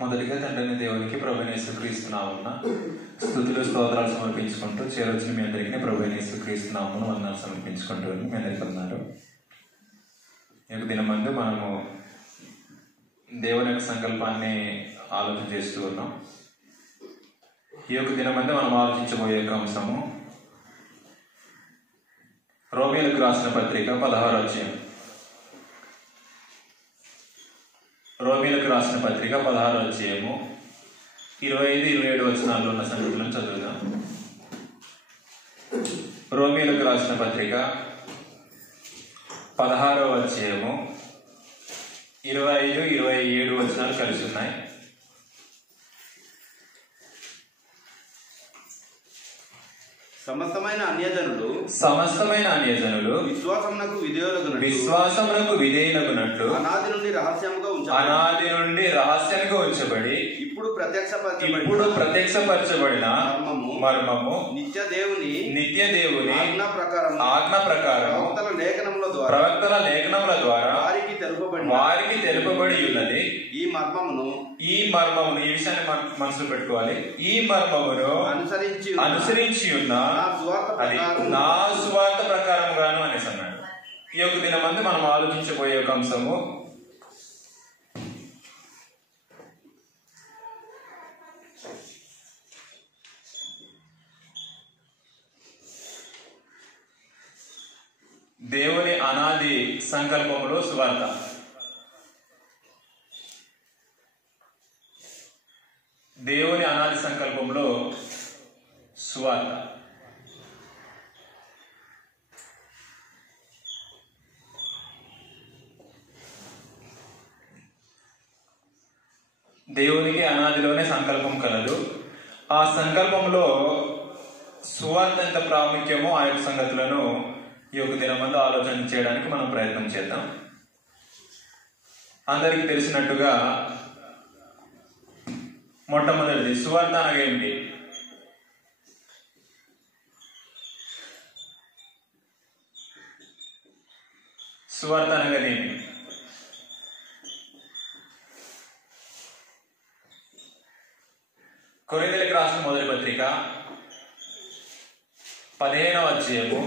మొదటిగా తండ్రిని దేవునికి ప్రభువైన యేసుక్రీస్తు నామమున స్తుతులు స్తోత్రాలు సమర్పించుకుంటూ చేరొచ్చిన మీ అందరికీ ప్రభువైన యేసుక్రీస్తు నామమున వందనాలు సమర్పించుకుంటూ మీ అందరికీ వందనాలు. ఈ యొక్క దినమందు మనము దేవుని యొక్క సంకల్పాన్ని ఆలోచన చేస్తూ ఉన్నాం. ఈ యొక్క దినమందు మనం ఆలోచించబోయే యొక్క అంశము రోమీయులకు రాసిన పత్రిక 16వ అధ్యాయం. రోమీయులకు రాసిన పత్రిక 16వ అధ్యాయము 25-27 వచనాల్లో ఉన్న సంగతులను చదువుదాం. రోమీయులకు రాసిన పత్రిక 16వ అధ్యాయము 25-27 వచనాలు కలిసి ఉన్నాయి. సమస్తమైన అన్యజనులు విశ్వాసమునకు విధేయులగునట్లు అనాది నుండి రహస్యంగా ఉంచబడి ఇప్పుడు ప్రత్యక్షపరచబడిన మర్మము నిత్య దేవుని ఆజ్ఞ ప్రకారం ప్రవక్తల లేఖనముల ద్వారా వారికి తెలుపబడి ఉన్నది. ఈ మర్మమును ఈ విషయాన్ని మనసులో పెట్టుకోవాలి. ఈ మర్మమును అనుసరించి ఉన్న అది నా సువార్త ప్రకారంగాను అనేసి అన్నాడు. ఈ యొక్క దినమందు మనం ఆలోచించబోయే ఒక అంశము దేవుని అనాది సంకల్పములో సువార్త. దేవుని అనాది సంకల్పంలో సువార్త. దేవునికి అనాదిలోనే సంకల్పం కలదు. ఆ సంకల్పంలో సువార్త ఎంత ప్రాముఖ్యమో ఆ యొక్క సంగతులను ఈ యొక్క దినమందు ఆలోచన చేయడానికి మనం ప్రయత్నం చేద్దాం. అందరికీ తెలిసినట్టుగా మొట్టమొదటిది సువార్త అనగా ఏమిటి? సువార్త అనగా ఏమి? కొరింథీయులకు రాసిన మొదటి పత్రిక 15వ అధ్యాయము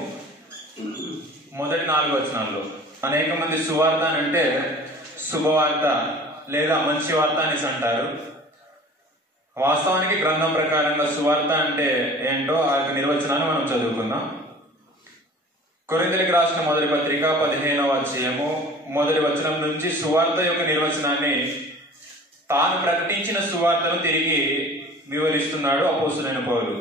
మొదటి 4 వచనాల్లో అనేక మంది సువార్త అని అంటే శుభవార్త లేదా మంచి వార్త అనేసి అంటారు. వాస్తవానికి గ్రంథం ప్రకారంగా సువార్త అంటే ఏంటో ఆ నిర్వచనాన్ని మనం చదువుకుందాం. కొరింథీయులకు రాసిన మొదటి పత్రిక 15వ అధ్యాయము మొదటి వచనం నుంచి సువార్త యొక్క నిర్వచనాన్ని తాను ప్రకటించిన సువార్తను తిరిగి వివరిస్తున్నాడు అపోస్తలుడైన పౌలు.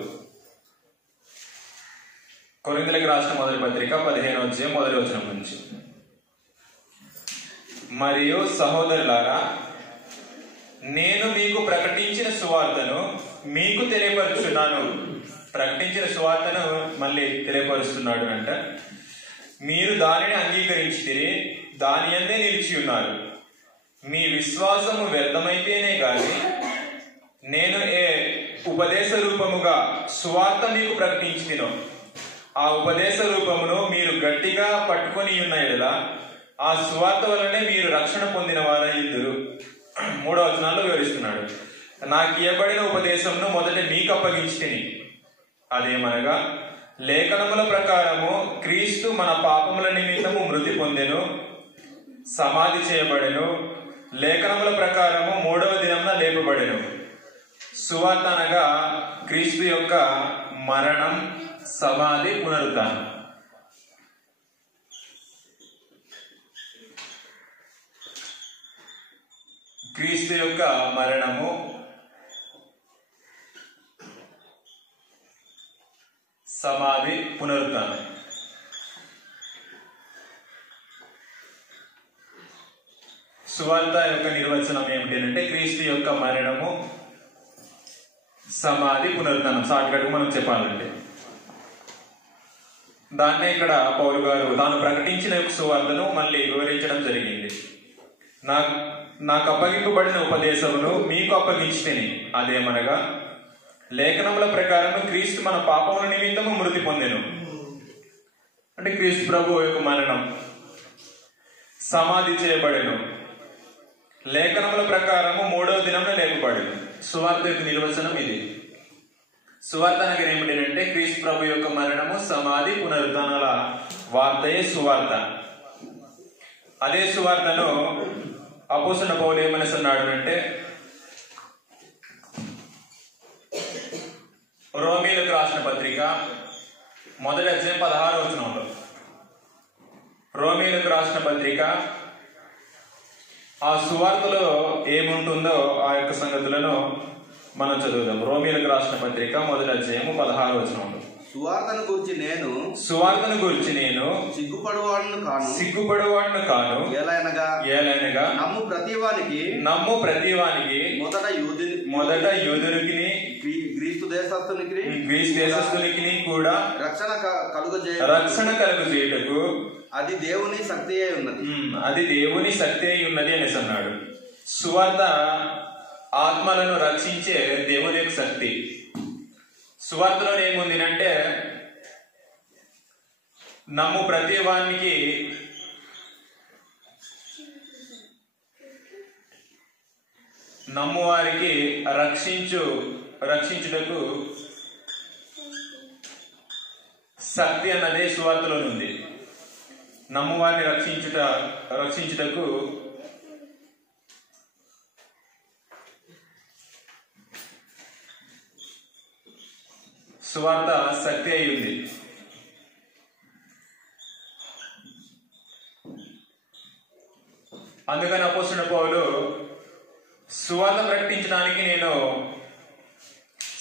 కొరింథీయులకు రాసిన మొదటి పత్రిక 15వ అధ్యాయం మొదటి వచనం నుంచి, మరియు సహోదరులారా, నేను మీకు ప్రకటించిన సువార్తను మీకు తెలియపరుచున్నాను. ప్రకటించిన సువార్తను మళ్ళీ తెలియపరుస్తున్నాడు అంట. మీరు దానిని అంగీకరించితిరి, దాని యందే నిలిచి ఉన్నారు. మీ విశ్వాసము వ్యర్థమైతేనే గాని నేను ఏ ఉపదేశ రూపముగా సువార్త మీకు ప్రకటించినో ఆ ఉపదేశ రూపమును మీరు గట్టిగా పట్టుకొని ఉన్న ఎడల ఆ సువార్త వలనే మీరు రక్షణ పొందిన వారయ్యుందురు. 3వ వచనాల్లో వివరిస్తున్నాడు. నాకు ఇవ్వబడిన ఉపదేశమును మొదట మీకు అప్పగించితిని. అదేమనగా, లేఖనముల ప్రకారము క్రీస్తు మన పాపముల నిమిత్తము మృతి పొందెను, సమాధి చేయబడెను, లేఖనముల ప్రకారము 3వ దినమున లేపబడెను. సువార్త అనగా క్రీస్తు యొక్క మరణం, సమాధి, పునరుద్ధానం. క్రీస్తు యొక్క మరణము, సమాధి, పునరుద్ధానం. సువార్త యొక్క నిర్వచనం ఏమిటి అంటే క్రీస్తు యొక్క మరణము, సమాధి, పునరుద్ధానం. షార్ట్కట్ మనం చెప్పాలంటే దాన్నే ఇక్కడ పౌలు గారు తాను ప్రకటించిన యొక్క సువార్తను మళ్ళీ వివరించడం జరిగింది. నాకు అప్పగింపబడిన ఉపదేశమును మీకు అప్పగించితిని. అదేమనగా, లేఖనముల ప్రకారం క్రీస్తు మన పాపముల నిమిత్తము మృతి పొందెను. అంటే క్రీస్తు ప్రభు యొక్క మరణం, సమాధి చేయబడెను, లేఖనముల ప్రకారము 3వ దినమున లేపబడెను. సువార్త యొక్క నిర్వచనం ఇది. సువార్త అనగా ఏమిటంటే క్రీస్తు ప్రభు యొక్క మరణము, సమాధి, పునరుద్ధానాల వార్తయే సువార్త. అదే సువార్తను అపోస్తలుడైన పౌలు ఏమని అన్నాడు అంటే, రోమీయులకు రాసిన పత్రిక 1వ అధ్యాయం 16వ వచనంలో, రోమీయులకు రాసిన పత్రిక ఆ సువార్తలో ఏముంటుందో ఆ యొక్క సంగతులను మనం చదువుదాం. రోమీయులకు రాసిన పత్రిక 1వ అధ్యాయము 16వ వచనంలో, సువార్తను గురించి నేను సిగ్గుపడువాడును కాను, ఏలైనగా నమ్ము ప్రతివానికి మొదట యూదునికి గ్రీస్తు దేశస్థునికి కూడా రక్షణ కలుగజేయుటకు అది దేవుని శక్తి అయి ఉన్నది అనేసి అన్నాడు. సువార్త ఆత్మలను రక్షించే దేవుని యొక్క శక్తి. సువార్తలో ఏముంది అంటే, నమ్ము ప్రతి వానికి నమ్ము వారికి రక్షించుటకు శక్తి అన్నదే సువార్తలో ఉంది. నమ్ము వారిని రక్షించుటకు సువార్త శక్తి అయి ఉంది. అందుకని అపోస్తలుడైన పౌలు సువార్త ప్రకటించడానికి నేను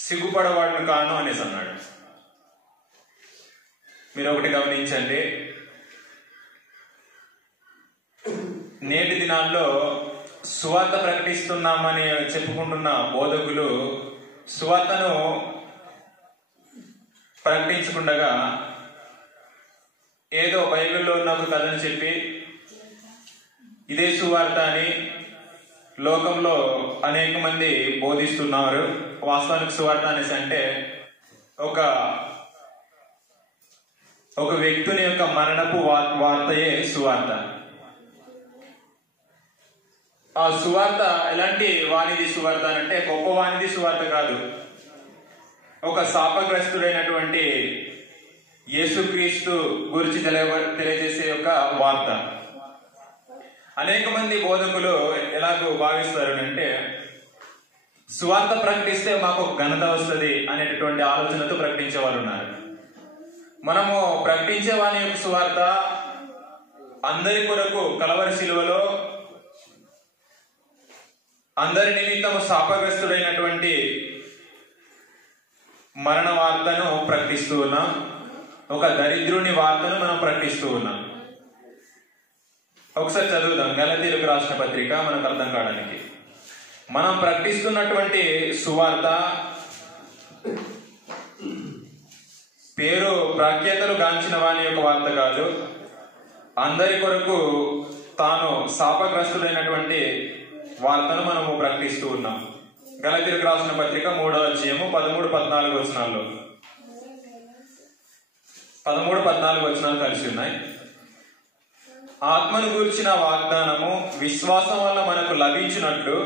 సిగ్గుపడవాడును కాను అనేసి అన్నాడు. మీరు ఒకటి గమనించండి, నేటి దినాల్లో సువార్త ప్రకటిస్తున్నామని చెప్పుకుంటున్న బోధకులు సువార్తను ప్రకటించకుండగా ఏదో బైబిల్లో ఉన్న ఒక కథను చెప్పి ఇదే సువార్త అని లోకంలో అనేక మంది బోధిస్తున్నారు. వాస్తవానికి సువార్త అనేసి అంటే ఒక వ్యక్తుని యొక్క మరణపు వార్తయే సువార్త. ఆ సువార్త ఎలాంటి వానిది సువార్త అంటే గొప్ప వానిది సువార్త కాదు. ఒక శాపగ్రస్తుడైనటువంటి యేసుక్రీస్తు గురించి తెలియజేసే ఒక వార్త. అనేక మంది బోధకులు ఎలాగో భావిస్తారు అంటే, సువార్త ప్రకటిస్తే మాకు ఘనత వస్తుంది అనేటటువంటి ఆలోచనతో ప్రకటించే వాళ్ళు ఉన్నారు. మనము ప్రకటించే వాని యొక్క సువార్త అందరి కొరకు కలవరి శిలువలో అందరి నిమిత్తము శాపగ్రస్తుడైనటువంటి మరణ వార్తను ప్రకటిస్తూ ఉన్నాం. ఒక దరిద్రుని వార్తను మనం ప్రకటిస్తూ ఉన్నాం. ఒకసారి చదువుదాం గలతీయులకు రాసిన పత్రిక, మనకు అర్థం కావడానికి. మనం ప్రకటిస్తున్నటువంటి సువార్త పేరు ప్రఖ్యాతలు గాంచిన వాని యొక్క వార్త కాదు. అందరి కొరకు తాను శాపగ్రస్తుడైనటువంటి వార్తను మనము ప్రకటిస్తూ ఉన్నాం. గలతీయులకు రాసిన పత్రిక 3వ అధ్యాయము 13-14 వచనాల్లో 13-14 వచనాలు కలిసి ఉన్నాయి. ఆత్మను గూర్చిన వాగ్దానము విశ్వాసం వల్ల మనకు లభించినట్లు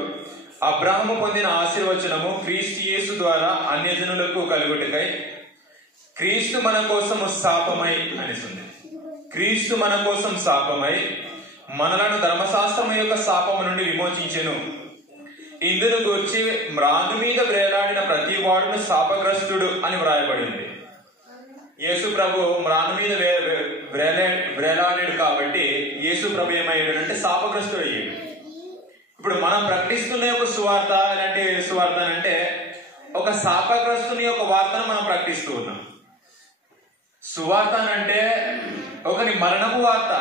అబ్రాహాము పొందిన ఆశీర్వచనము క్రీస్తు యేసు ద్వారా అన్యజనులకు కలుగుటకై క్రీస్తు మన కోసం శాపమై అనిస్తుంది. క్రీస్తు మన కోసం శాపమై మనలను ధర్మశాస్త్రము యొక్క శాపము నుండి విమోచించెను. ఇందును గూర్చి మ్రాను మీద వ్రేలాడిన ప్రతి వాడును శాపగ్రస్తుడు అని వ్రాయబడింది. యేసు ప్రభు మ్రాను మీద వ్రేలాడాడు కాబట్టి యేసు ప్రభు ఏమయ్యాడు అంటే శాపగ్రస్తుడు అయ్యాడు. ఇప్పుడు మనం ప్రకటిస్తున్న ఒక సువార్త ఎలాంటి సువార్త అంటే ఒక శాపగ్రస్తుని యొక్క వార్తను మనం ప్రకటిస్తూ ఉన్నాం. సువార్త అంటే ఒకరి మరణపు వార్త.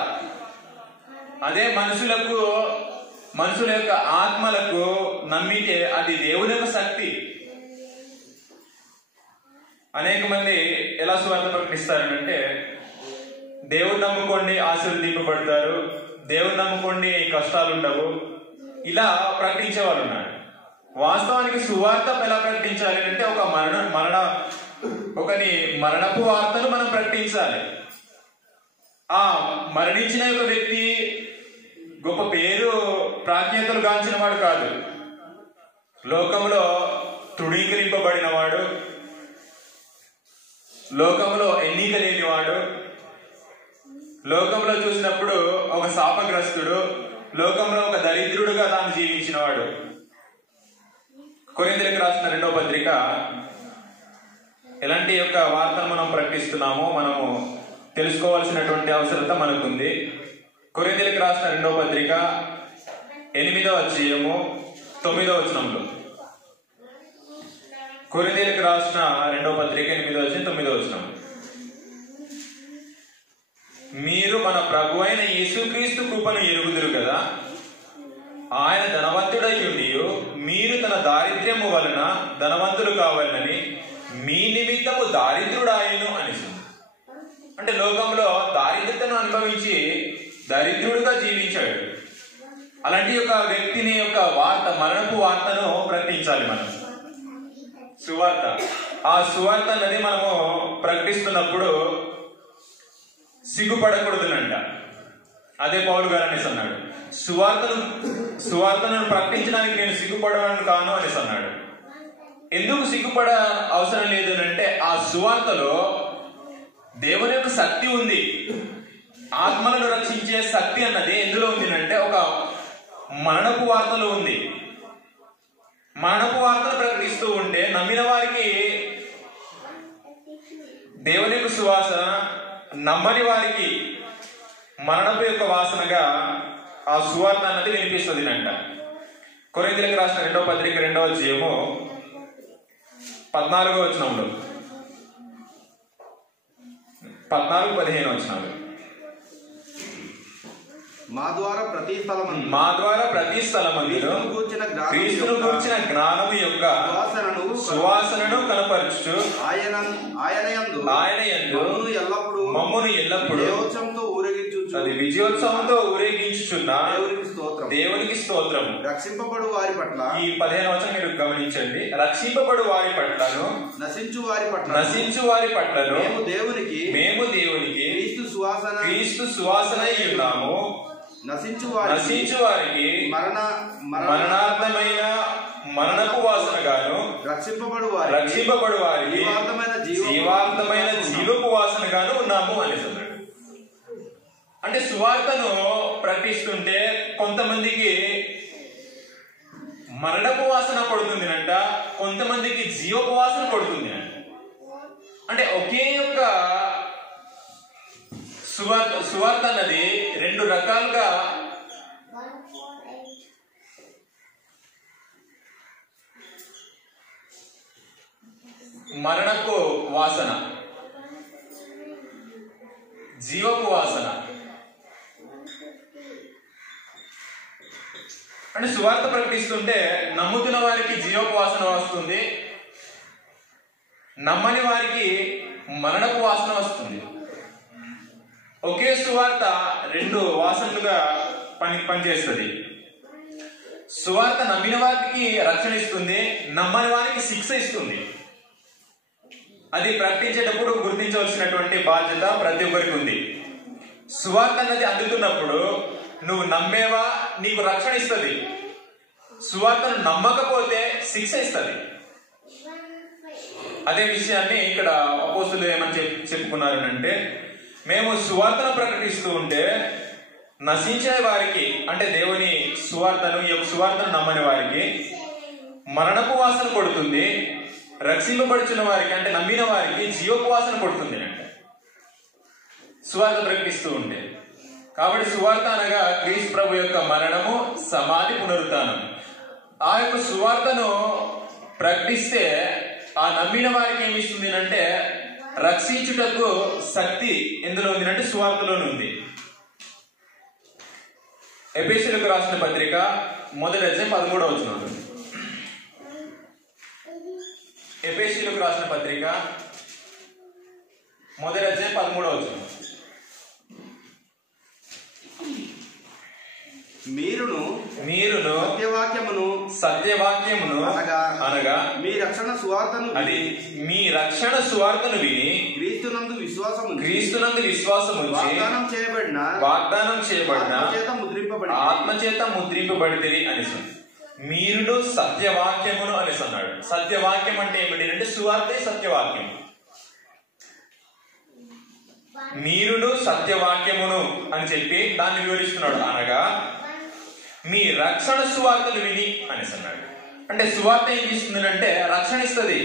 అదే మనుషుల యొక్క ఆత్మలకు నమ్మితే అది దేవుని యొక్క శక్తి. అనేక మంది ఎలా సువార్త ప్రకటిస్తారంటే, దేవుని నమ్ముకోండి ఆశీర్వదింపబడతారు, దేవుని నమ్ముకోండి కష్టాలు ఉండవు, ఇలా ప్రకటించే వాళ్ళు ఉన్నారు. వాస్తవానికి సువార్త ఎలా ప్రకటించాలి అంటే ఒకని మరణపు వార్తను మనం ప్రకటించాలి. ఆ మరణించిన యొక్క వ్యక్తి గొప్ప పేరు ప్రాజ్ఞతలు గాంచిన వాడు కాదు. లోకంలో తృణీకరింపబడిన వాడు, లోకంలో ఎన్నిక లేనివాడు, లోకంలో చూసినప్పుడు ఒక శాపగ్రస్తుడు, లోకంలో ఒక దరిద్రుడుగా తాను జీవించిన వాడు. కొరింథీయులకు రాసిన 2వ పత్రిక ఎలాంటి యొక్క వార్తను మనం ప్రకటిస్తున్నామో మనము తెలుసుకోవాల్సినటువంటి అవసరత మనకుంది. కొరింథీయులకు రాసిన 2వ పత్రిక 8వ అధ్యాయము 9వ వచనంలో, కొరింథీయులకు రాసిన 2వ పత్రిక 8వ అధ్యాయం 9వ వచనం, మీరు మన ప్రభు అయిన యేసుక్రీస్తు కృపను ఎరుగుదురు కదా, ఆయన ధనవంతుడై ఉండి మీరు తన దారిద్ర్యము వలన ధనవంతులు కావాలని మీ నిమిత్తము దారిద్రుడాయను అనేసి. అంటే లోకంలో దారిద్రతను అనుభవించి దరిద్రుడుగా జీవించాడు. అలాంటి ఒక వ్యక్తిని యొక్క వార్త, మరణపు వార్తను ప్రకటించాలి మనం. సువార్త, ఆ సువార్త అన్నది మనము ప్రకటిస్తున్నప్పుడు సిగ్గుపడకూడదునంట. అదే పౌలు గారు అనేసి అన్నాడు. సువార్తను ప్రకటించడానికి నేను సిగ్గుపడను కాను అనేసి అన్నాడు. ఎందుకు సిగ్గుపడ అవసరం లేదు అంటే ఆ సువార్తలో దేవుని యొక్క శక్తి ఉంది. ఆత్మలను రక్షించే శక్తి అన్నది ఎందులో ఉంది అంటే ఒక మరణపు వార్తలో ఉంది. మరణపు వార్తను ప్రకటిస్తూ ఉంటే నమ్మిన వారికి దేవుని యొక్క సువాసన, నమ్మని వారికి మరణపు యొక్క వాసనగా ఆ సువార్త అన్నది వినిపిస్తుంది అంట. కొరింథీయులకు రాసిన 2వ పత్రిక 2వ అధ్యాయము 14వ వచనంలో, 14-15 వచనాలు, మా ద్వారా ప్రతి స్థలమందు క్రీస్తును గూర్చిన జ్ఞానము యొక్క సువాసనను కనపరచుచు ఆయన యందు మమ్మును ఎల్లప్పుడూ అది విజయోత్సవంతో ఊరేగించుచున్న దేవునికి స్తోత్రము. రక్షింపబడు వారి పట్ల, ఈ 15వ వచనం మీరు గమనించండి. రక్షింపబడు వారి పట్లను, నశించు వారి పట్లను మేము దేవునికి క్రీస్తు సువాసనై ఉన్నాము. నశించు వారికి మరణార్థమైన మరణపు వాసన గాను, రక్షింపబడు వారికి జీవార్థమైన జీవపు వాసన గాను ఉన్నాము అనేసి అన్నాడు. అంటే సువార్తను ప్రకటిస్తుంటే కొంతమందికి మరణపు వాసన పడుతుంది అంట, కొంతమందికి జీవపు వాసన పడుతుంది అంట. అంటే ఒకే యొక్క సువార్త అన్నది 2 రకాలుగా మరణపు వాసన, జీవపు వాసన. అంటే సువార్త ప్రకటిస్తుంటే నమ్ముతున్న వారికి జీవపు వాసన వస్తుంది, నమ్మని వారికి మరణపు వాసన వస్తుంది. ఒకే సువార్త 2 వాసనలుగా పనిచేస్తుంది. సువార్త నమ్మిన వారికి రక్షణ ఇస్తుంది, నమ్మని వారికి శిక్ష ఇస్తుంది. అది ప్రకటించేటప్పుడు గుర్తించవలసినటువంటి బాధ్యత ప్రతి ఒక్కరికి ఉంది. సువార్త అన్నది అందుతున్నప్పుడు నువ్వు నమ్మేవా, నీకు రక్షణ ఇస్తుంది. సువార్తను నమ్మకపోతే శిక్ష ఇస్తుంది. అదే విషయాన్ని ఇక్కడ అపోస్తులు ఏమని చెప్పుకున్నారు అంటే, మేము సువార్తను ప్రకటిస్తూ ఉంటే నశించే వారికి, అంటే దేవుని సువార్తను, ఈ యొక్క సువార్తను నమ్మని వారికి మరణపు వాసన కొడుతుంది, రక్షింపబడుచున్న వారికి అంటే నమ్మిన వారికి జీవపు వాసన కొడుతుంది అంటే సువార్త ప్రకటిస్తూ ఉంటే. కాబట్టి సువార్త అనగా క్రీస్తు ప్రభు యొక్క మరణము, సమాధి, పునరుత్థానం. ఆ యొక్క సువార్తను ప్రకటిస్తే ఆ నమ్మిన వారికి ఏమి ఇస్తుంది అంటే రక్షించుటకు శక్తి ఎందులో ఉంది అంటే సువార్తలోనే ఉంది. ఎఫెసీయులకు రాసిన పత్రిక 1వ అధ్యాయం 13వ వచనం. ఎఫెసీయులకు రాసిన పత్రిక 1వ అధ్యాయం 13వ వచనం. మీరును సత్యవాక్యమును అనగా మీ రక్షణ సువార్తను అది మీ రక్షణ సువార్తను విని క్రీస్తునందు విశ్వాసము వాగ్దానం చేయబడిన ఆత్మచేత ముద్రింపబడితిరి అనేసి మీరును సత్యవాక్యమును అనేసి అన్నాడు. సత్యవాక్యం అంటే ఏమిటి అంటే సువార్తే సత్యవాక్యం. మీరును సత్యవాక్యమును అని చెప్పి దాన్ని వివరిస్తున్నాడు. అనగా మీ రక్షణ సువార్తలు విని అనేసి అన్నాడు. అంటే సువార్త ఏం చేస్తుంది అంటే రక్షణ ఇస్తుంది.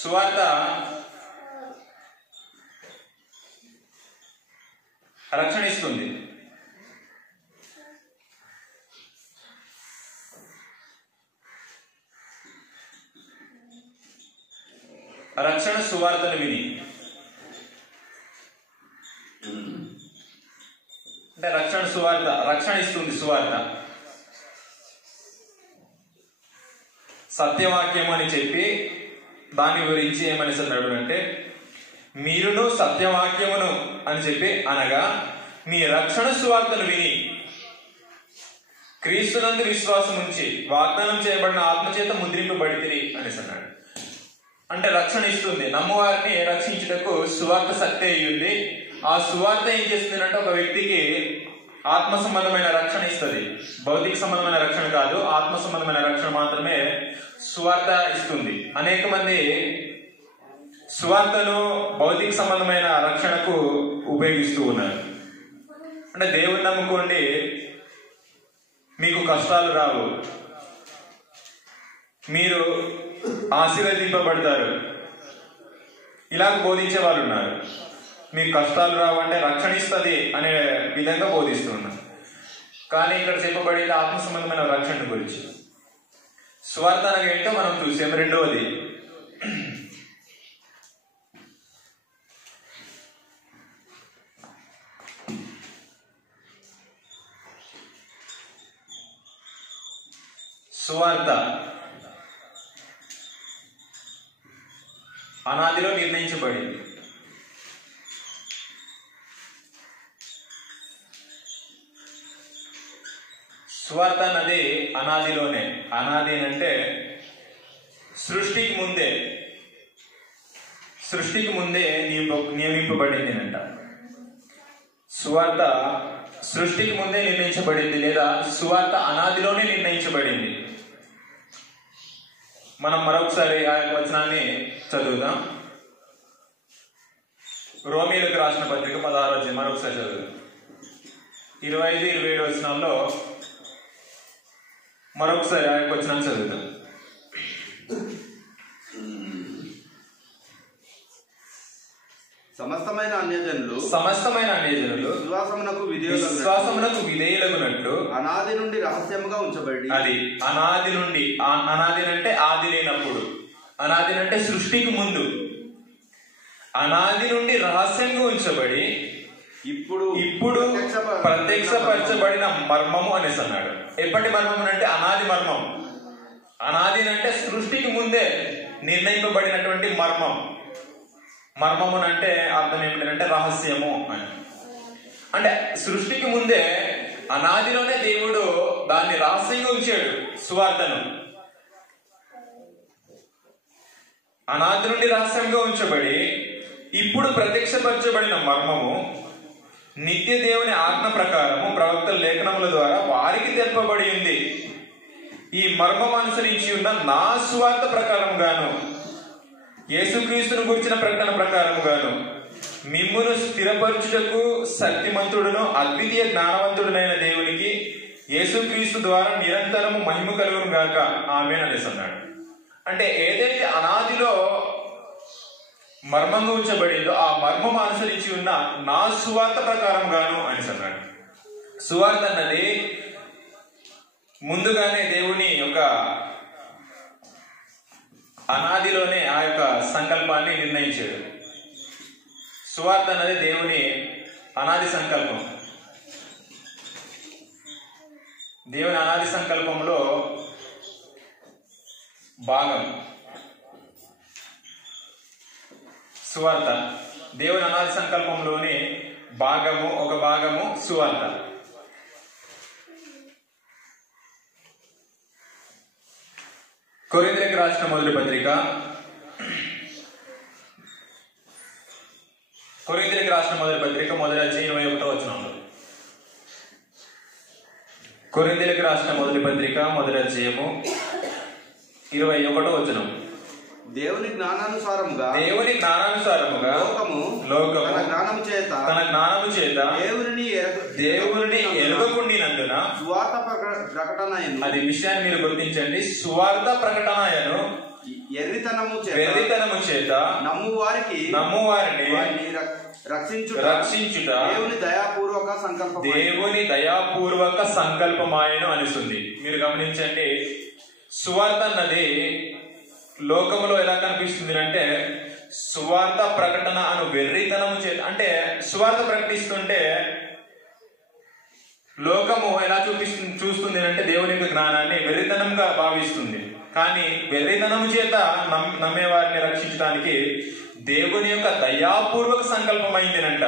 సువార్త రక్షణ ఇస్తుంది. రక్షణ సువార్తను విని అంటే రక్షణ ఇస్తుంది సువార్త. సత్యవాక్యం అని చెప్పి దాని గురించి ఏమనేసి అన్నాడు అంటే మీరును సత్యవాక్యమును అని చెప్పి అనగా మీ రక్షణ సువార్తను విని క్రీస్తునందు విశ్వాసం ఉంచి వాగ్దానం చేయబడిన ఆత్మచేత ముద్రింపబడితిరి అనేసి అన్నాడు. అంటే రక్షణ ఇస్తుంది. నమ్మవారిని రక్షించుటకు సువార్త శక్తి అయ్యింది. ఆ సువార్త ఏం చేస్తుంది అంటే ఒక వ్యక్తికి ఆత్మ సంబంధమైన రక్షణ ఇస్తుంది. భౌతిక సంబంధమైన రక్షణ కాదు, ఆత్మ సంబంధమైన రక్షణ మాత్రమే సువార్త ఇస్తుంది. అనేక మంది సువార్తను భౌతిక సంబంధమైన రక్షణకు ఉపయోగిస్తూ ఉన్నారు. అంటే దేవుని నమ్ముకోండి, మీకు కష్టాలు రావు, మీరు ఆశీర్వదింపబడతారు, ఇలాగ బోధించే వాళ్ళు ఉన్నారు. మీకు కష్టాలు రావు అంటే రక్షణ ఇస్తుంది అనే విధంగా బోధిస్తున్నారు. కానీ ఇక్కడ చెప్పబడేది ఆత్మ సంబంధమైన రక్షణ గురించి. స్వార్థ అనగా ఏంటో మనం చూసాం. రెండవది సువార్త అనాదిలో నిర్ణయించబడింది. సువార్త అన్నది అనాదిలోనే. అనాది అంటే సృష్టికి ముందే నియమింపబడింది అంట. సువార్త సృష్టికి ముందే నిర్ణయించబడింది, లేదా సువార్త అనాదిలోనే నిర్ణయించబడింది. మనం మరొకసారి ఆ యొక్క వచనాన్ని చదువుదాం. రోమీయులకు రాసిన పత్రిక 16వ అధ్యాయం మరొకసారి చదువుదాం. 25-27 వచనాల్లో మరొకసారి ఆ యొక్క వచనాన్ని చదువుదాం. సమస్తమైన అన్యజనులు విశ్వాసమునకు విధేయులగునట్లు అనాది నుండి రహస్యముగా ఉంచబడి, అది అనాది అంటే ఆది లేనప్పుడు, అనాది అంటే సృష్టికి ముందు, అనాది నుండి రహస్యంగా ఉంచబడి ఇప్పుడు ప్రత్యక్షపరచబడిన మర్మము అనేసి అన్నాడు. ఎప్పటి మర్మము అంటే అనాది మర్మం. అనాది అంటే సృష్టికి ముందే నిర్ణయింపబడినటువంటి మర్మం. మర్మమునంటే అర్థం ఏమిటంటే రహస్యము అని. అంటే సృష్టికి ముందే అనాదిలోనే దేవుడు దాన్ని రహస్యంగా ఉంచాడు. సువార్తను అనాది నుండి రహస్యంగా ఉంచబడి ఇప్పుడు ప్రత్యక్షపరచబడిన మర్మము నిత్య దేవుని ఆజ్ఞ ప్రకారము ప్రవక్తల లేఖనముల ద్వారా వారికి తెప్పబడి ఉంది. ఈ మర్మం అనుసరించి ఉన్న నా సువార్త ప్రకారం గాను, యేసుక్రీస్తును గురించిన ప్రకటన ప్రకారం గాను, మిమ్మును స్థిరపరచుటకు శక్తిమంతుడును అద్వితీయ జ్ఞానవంతుడునైన దేవునికి యేసుక్రీస్తు ద్వారా నిరంతరము మహిమ కలుగును గాక, ఆమేన్ అనేసి అన్నాడు. అంటే ఏదైతే అనాదిలో మర్మంగా ఉంచబడిందో ఆ మర్మం అనుసరించి ఉన్న నా సువార్త ప్రకారం గాను అనేసి అన్నాడు. సువార్త అన్నది ముందుగానే దేవుని యొక్క అనాదిలోనే ఆ యొక్క సంకల్పాన్ని నిర్ణయించాడు. సువార్త అన్నది దేవుని అనాది సంకల్పం. దేవుని అనాది సంకల్పంలో భాగం సువార్త. దేవుని అనాది సంకల్పంలోని ఒక భాగము సువార్త. కొరింథీయులకు రాసిన మొదటి పత్రిక, మొదటి అధ్యాయం 21వ వచనంలో. కొరింథీయులకు రాసిన మొదటి పత్రిక మొదటి అధ్యాయము 21వ వచనం. దేవుని జ్ఞానానుసారముగా లోకము తన జ్ఞానము చేత దేవుని ఎరుగకుండినందున సువార్త ప్రకటనయను. అది విషయాన్ని మీరు గుర్తించండి. సువార్త ప్రకటనయను ఎర్రితనము చేత నమ్మువారిని రక్షించుట దేవుని దయాపూర్వక సంకల్పమాయను అనిస్తుంది. మీరు గమనించండి, సువార్త అన్నది లోకములో ఎలా కనిపిస్తుంది అంటే సువార్త ప్రకటన అను వెర్రితనము చేత, అంటే సువార్త ప్రకటిస్తుంటే లోకము ఎలా చూస్తుంది అంటే దేవుని యొక్క జ్ఞానాన్ని వెర్రితనంగా భావిస్తుంది. కానీ వెర్రితనము చేత నమ్మే వారిని రక్షించడానికి దేవుని యొక్క దయాపూర్వక సంకల్పం అయిందినంట.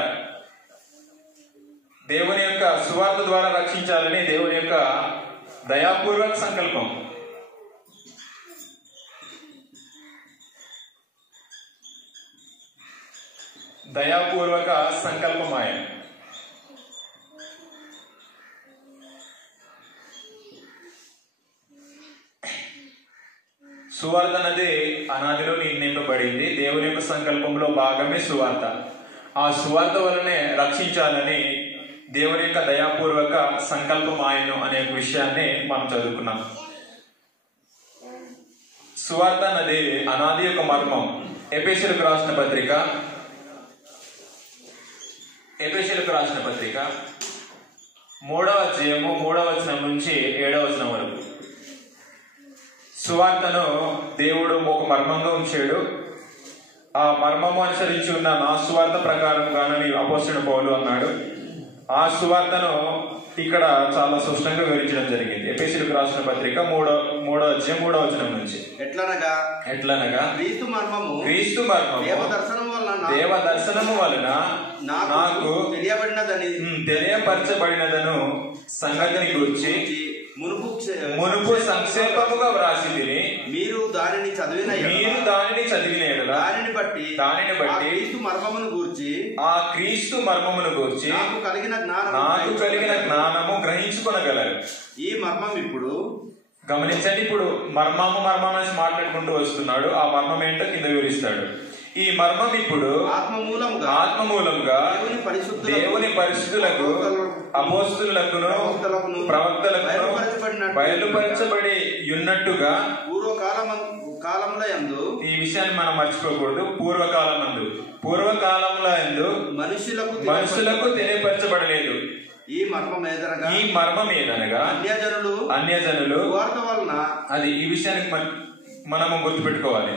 దేవుని యొక్క సువార్త ద్వారా రక్షించాలని దేవుని యొక్క దయాపూర్వక సంకల్పం. దయాపూర్వక సంకల్పమాయ. సువార్త అనేది అనాదిలో నిర్ణయింపబడింది. దేవుని యొక్క సంకల్పంలో భాగమే సువార్త. ఆ సువార్త వలనే రక్షించాలని దేవుని యొక్క దయాపూర్వక సంకల్పం ఆయను అనే విషయాన్ని మనం చదువుకున్నాం. సువార్త అన్నది అనాది యొక్క మర్మం. ఎఫెసీయులకు రాసిన పత్రిక 3వ అధ్యాయము 3వ వచనం నుంచి 7వ వచనం వరకు. సువార్తను దేవుడు ఒక మర్మంగా ఉంచాడు. ఆ మర్మము అనుసరించి ఉన్న నా సువార్త ప్రకారంగానని అపోస్తలుడు పౌలు అన్నాడు. ఆ సువార్తను ఇక్కడ చాలా స్పష్టంగా వివరించడం జరిగింది. ఎఫెసీయులకు రాసిన పత్రిక 3వ అధ్యాయం 3వ వచనం నుంచి. ఎట్లనగా క్రీస్తు మర్మము దేవదర్శనము వలన నాకు తెలియపరచబడినదను సంగతిని గురించి మునుపు సంక్షేపముగా వ్రాసి తిని మీరు దానిని చదివిన దానిని బట్టి ఆ క్రీస్తు మర్మమును గూర్చి నాకు కలిగిన జ్ఞానము గ్రహించుకొనగలరు. ఈ మర్మం ఇప్పుడు గమనించండి. ఇప్పుడు మర్మము అనేసి మాట్లాడుకుంటూ వస్తున్నాడు. ఆ మర్మం ఏంటో కింద వివరిస్తాడు. ఈ మర్మం ఇప్పుడు ఆత్మమూలంగా దేవుని పరిశుద్ధులకు అపోస్తలులకును ప్రవక్తలకు బయలుపరచబడి ఉన్నట్టుగా పూర్వకాలముల యందు, ఈ విషయాన్ని మనం మర్చిపోకూడదు, పూర్వకాలంలో యందు మనుషులకు తెలియపరచబడలేదు. ఈ మర్మం ఏదనగా అన్యజనులు సువార్త వలన, అది ఈ విషయానికి మనము గుర్తుపెట్టుకోవాలి.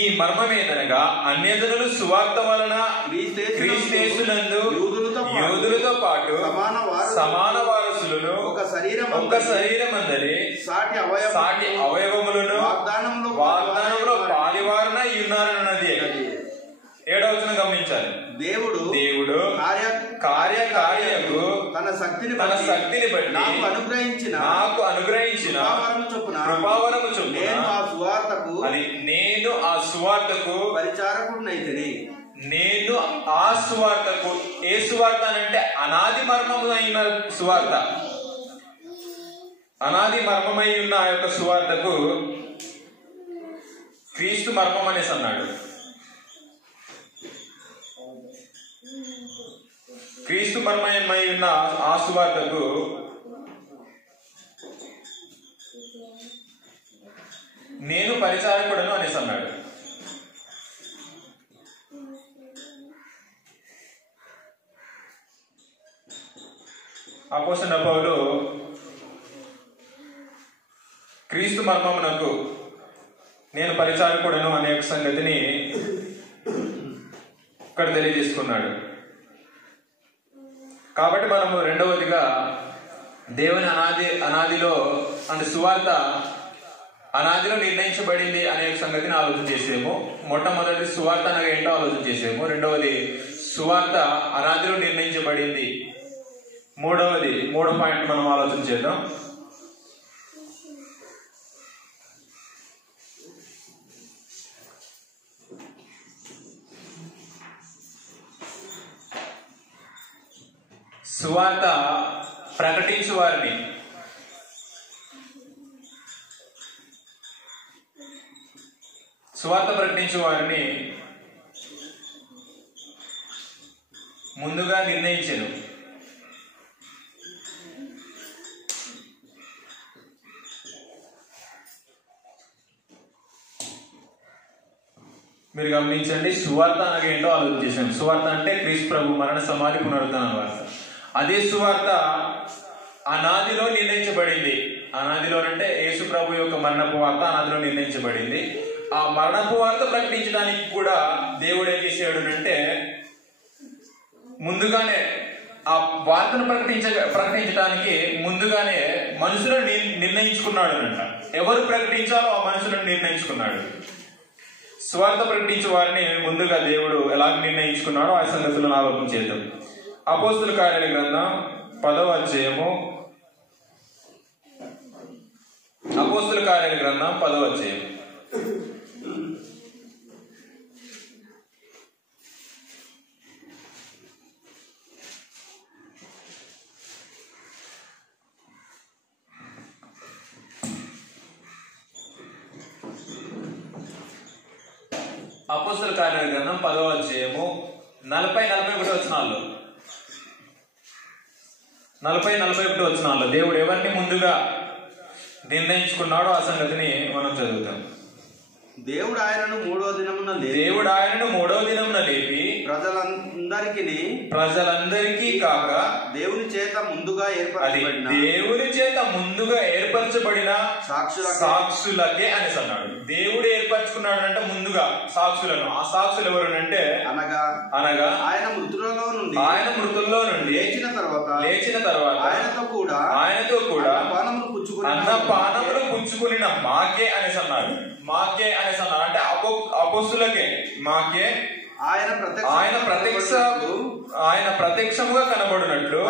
ఈ మర్మం ఏదనగా అన్యజనులు సువార్త వలన క్రీస్తునందు యూదులతో పాటు సమాన వారసులను ఒక శరీరమందరి సాటి అవయవములను వాగ్దానంలో పాలివారనై ఉన్నారన్నది. 7వ వచనం గమనించాలి. దేవుడు కార్యకార్యకు తన శక్తిని బట్టి నాకు అనుగ్రహించిన కృపావరము చొప్పున నేను ఆ సువార్తకు పరిచారకుడినైతిని. నేను ఆ సువార్తకు, ఏ సువార్త అంటే అనాది మర్మమైన సువార్త, అనాది మర్మమై ఉన్న ఆ యొక్క సువార్తకు క్రీస్తు మర్మం అనేసి అన్నాడు. క్రీస్తు మర్మమై ఉన్న ఆ సువార్తకు నేను పరిచారకుడను అనేసి అన్నాడు. అపోస్తలుడైన పౌలు క్రీస్తు మర్మమునకు నేను పరిచారకుడను అనే సంగతిని ఇక్కడ తెలియజేసుకున్నాడు. కాబట్టి మనము రెండవదిగా దేవుని అనాదిలో అంటే సువార్త అనాదిలో నిర్ణయించబడింది అనే సంగతిని ఆలోచన చేసేము. మొట్టమొదటి సువార్త అనగా ఏంటో ఆలోచన చేసేము. రెండవది సువార్త అనాదిలో నిర్ణయించబడింది. మూడో పాయింట్ మనం ఆలోచన చేద్దాం. సువార్త ప్రకటించు వారిని ముందుగా నిర్ణయించెను. మీరు గమనించండి, సువార్త అనగా ఏంటో ఆలోచించాను. సువార్త అంటే క్రీస్తు ప్రభు మరణ సమాధి పునరుద్ధరణ వార్త. అదే సువార్త అనాదిలో నిర్ణయించబడింది. అనాదిలో అంటే యేసు ప్రభు యొక్క మరణపు వార్త అనాదిలో నిర్ణయించబడింది. ఆ మరణపు వార్త ప్రకటించడానికి కూడా దేవుడు ఏం చేసాడు అంటే ముందుగానే ఆ వార్తను ప్రకటించడానికి ముందుగానే మనుషులను నిర్ణయించుకున్నాడు అంట. ఎవరు ప్రకటించాలో ఆ మనుషులను నిర్ణయించుకున్నాడు. స్వార్థ ప్రకటించే వారిని ముందుగా దేవుడు ఎలా నిర్ణయించుకున్నాడో ఆ సంగతులను ఆలోచన చేద్దాం. అపోస్తుల కార్యాల గ్రంథం 10వ అధ్యాయము. అపోస్తుల కార్యాల గ్రంథం 10వ అధ్యాయం. అపోస్తుల కార్యాల గ్రంథం 10వ అధ్యాయము 40-41 వచనాల్లో 40-41 వచనాల్లో దేవుడు ఎవరిని ముందుగా నిర్ణయించుకున్నాడో ఆ సంగతిని మనం చదువుతాం. దేవుడు ఆయనను మూడవ దినమున లేపి ప్రజలందరికీ కాక దేవుని చేత ముందుగా ఏర్పరచబడిన సాక్షులకే అని అన్నాడు. దేవుడు ఏర్పరచుకున్నాడు అంటే ముందుగా సాక్షులను. ఆ సాక్షులు ఎవరు అంటే అనగా ఆయన మృతుల్లో నుండి లేచిన తర్వాత ఆయనతో కూడా అన్నపానములు పుచ్చుకుని మాకే అనేసి అన్నాడు. మాకే అనేసి అన్నాడు అంటే అపోస్తులకే. మాకే ఆయన ప్రత్యక్షముగా కనబడినట్లు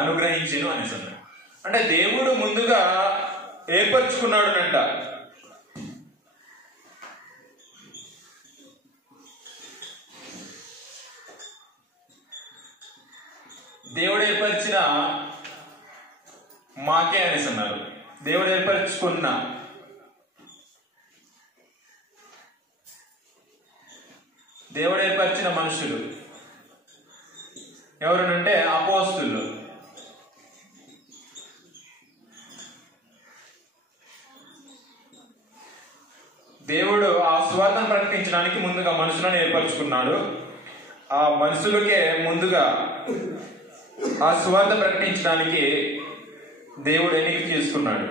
అనుగ్రహించెను అనేసి అన్నాడు. అంటే దేవుడు ముందుగా ఏర్పరచుకున్నాడు అంట. దేవుడు ఏర్పరిచిన మాకే అనేసి అన్నారు. దేవుడు ఏర్పరచుకున్న దేవుడు ఏర్పరిచిన మనుషులు ఎవరనంటే అపోస్తులు. దేవుడు ఆ సువార్తను ప్రకటించడానికి ముందుగా మనుషులను ఏర్పరచుకున్నాడు. ఆ మనుషులకే ముందుగా ఆ సువార్త ప్రకటించడానికి దేవుడు ఎన్నిక చేసుకున్నాడు.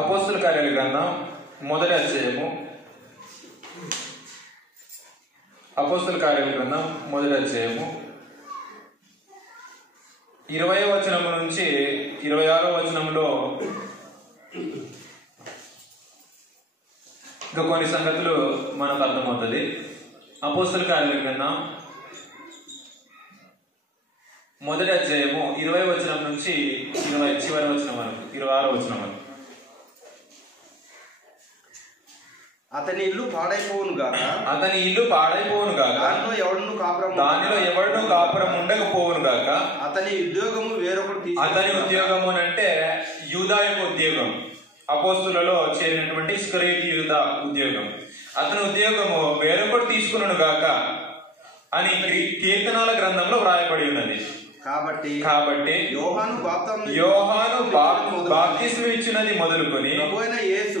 అపోస్తుల కార్యాల గ్రంథం 1వ అధ్యాయము. అపోస్తుల కార్యాల గ్రంథం 1వ అధ్యాయము 20వ వచనము నుంచి 26వ వచనంలో ఇంకా కొన్ని సంగతులు మనకు అర్థమవుతుంది. అపోస్తుల కార్యాల గ్రంథం 1వ అధ్యాయము 20వ వచనం నుంచి చివరి వచనం వరకు 26వ వచనం వరకు. అతని ఇల్లు పాడైపోవును గాక దానిలో ఎవడును కాపురం ఉండకపోవును గాక. అతని ఉద్యోగము అతని ఉద్యోగము అంటే యూదా యొక్క ఉద్యోగం. అపోస్తులలో చేరినటువంటి ఇస్కరియోతు యూదా ఉద్యోగం. అతని ఉద్యోగము వేరొకడు తీసుకును గాక అని కీర్తనాల గ్రంథంలో వ్రాయబడి ఉన్నది. కాబట్టి యోహాను బాప్తిస్మం ఇచ్చినది మొదలుకొని ప్రభువైన యేసు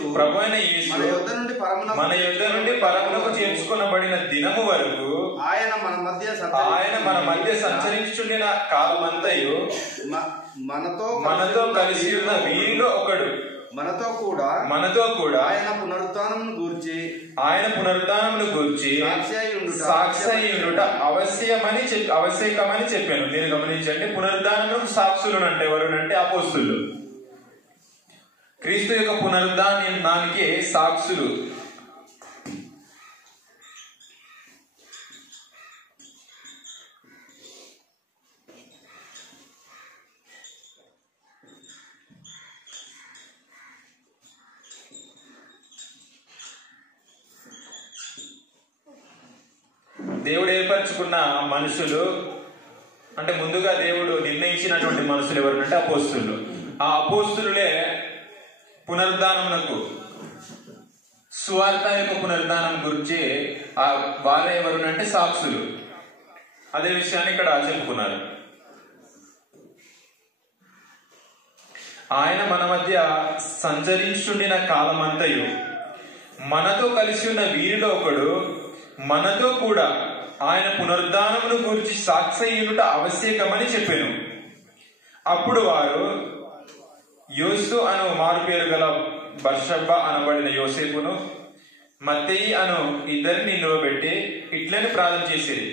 మన యుద్ధ నుండి పరమునకు చేర్చుకొనబడిన దినము వరకు ఆయన మన మధ్య సంచరించుండిన కాలమంతయు మనతో కలిసి ఉన్న వీరిలో ఒకడు. మనతో కూడా ఆయన పునరుత్థానమును గూర్చి సాక్షి ఉండుట ఆవశ్యకమని చెప్పాను. నేను గమనించండి, పునరుద్ధానములకు సాక్షులు అంటే ఎవరు అంటే అపోస్తులు. క్రీస్తు యొక్క పునరుద్ధానానికి సాక్షులు. దేవుడు ఏర్పరచుకున్న మనుషులు అంటే ముందుగా దేవుడు నిర్ణయించినటువంటి మనుషులు ఎవరంటే అపోస్తులు. ఆ అపోస్తులే పునరుద్ధానమునకు, సువార్త యొక్క పునరుద్ధానం గురించి వారే ఎవరునంటే సాక్షులు. అదే విషయాన్ని ఇక్కడ చెప్పుకున్నారు. ఆయన మన మధ్య సంచరించుండిన కాలమంతయు మనతో కలిసి ఉన్న వీరిలో ఒకడు మనతో కూడా ఆయన పునరుద్ధానమును గురించి సాక్షియునుట ఆవశ్యకమని చెప్పాను. అప్పుడు వారు యోసు అను మారు పేరు గల బర్షబ్బ అనబడిన యోసేపును మత్తయి అను ఇద్దరిని నిలువబెట్టి ఇట్లని ప్రార్థన చేసేది.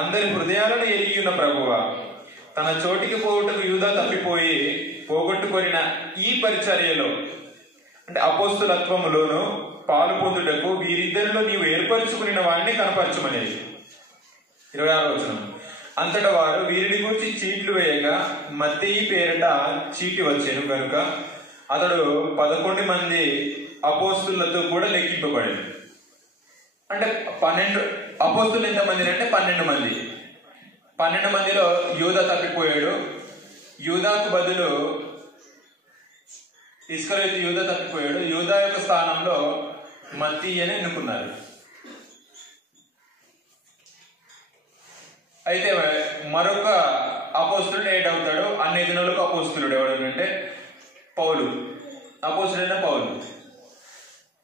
అందరి హృదయాలను ఎరిగి ఉన్న ప్రభువా, తన చోటికి పోవుటకు యూదా తప్పిపోయి పోగొట్టుకొనిన ఈ పరిచర్యలో అంటే అపోస్తులత్వములోను పాలు పొందుటకు వీరిద్దరిలో నీవు ఏర్పరచుకుని వాడిని కనపరచమనేది. 26వ వచనం. అంతటా వారు వీరిని గురించి చీట్లు వేయగా మత్తయి పేరిట చీటి వచ్చాను కనుక అతడు 11 మంది అపోస్తులతో కూడా లెక్కింపబడాడు. అంటే 12 అపోస్తులు ఎంతమంది అంటే 12 మంది. 12 మందిలో యూదా తప్పిపోయాడు. యూదాకు బదులు ఇస్కరియోతు యూదా తప్పిపోయాడు. యూదా యొక్క స్థానంలో మత్తయి అని ఎన్నుకున్నారు. అయితే మరొక అపోస్తులుడు ఏడవుతాడు. అన్ని దినాలకు అపోస్తులుడు ఎవడంటే పౌలు. అపోస్తుడైన పౌలు.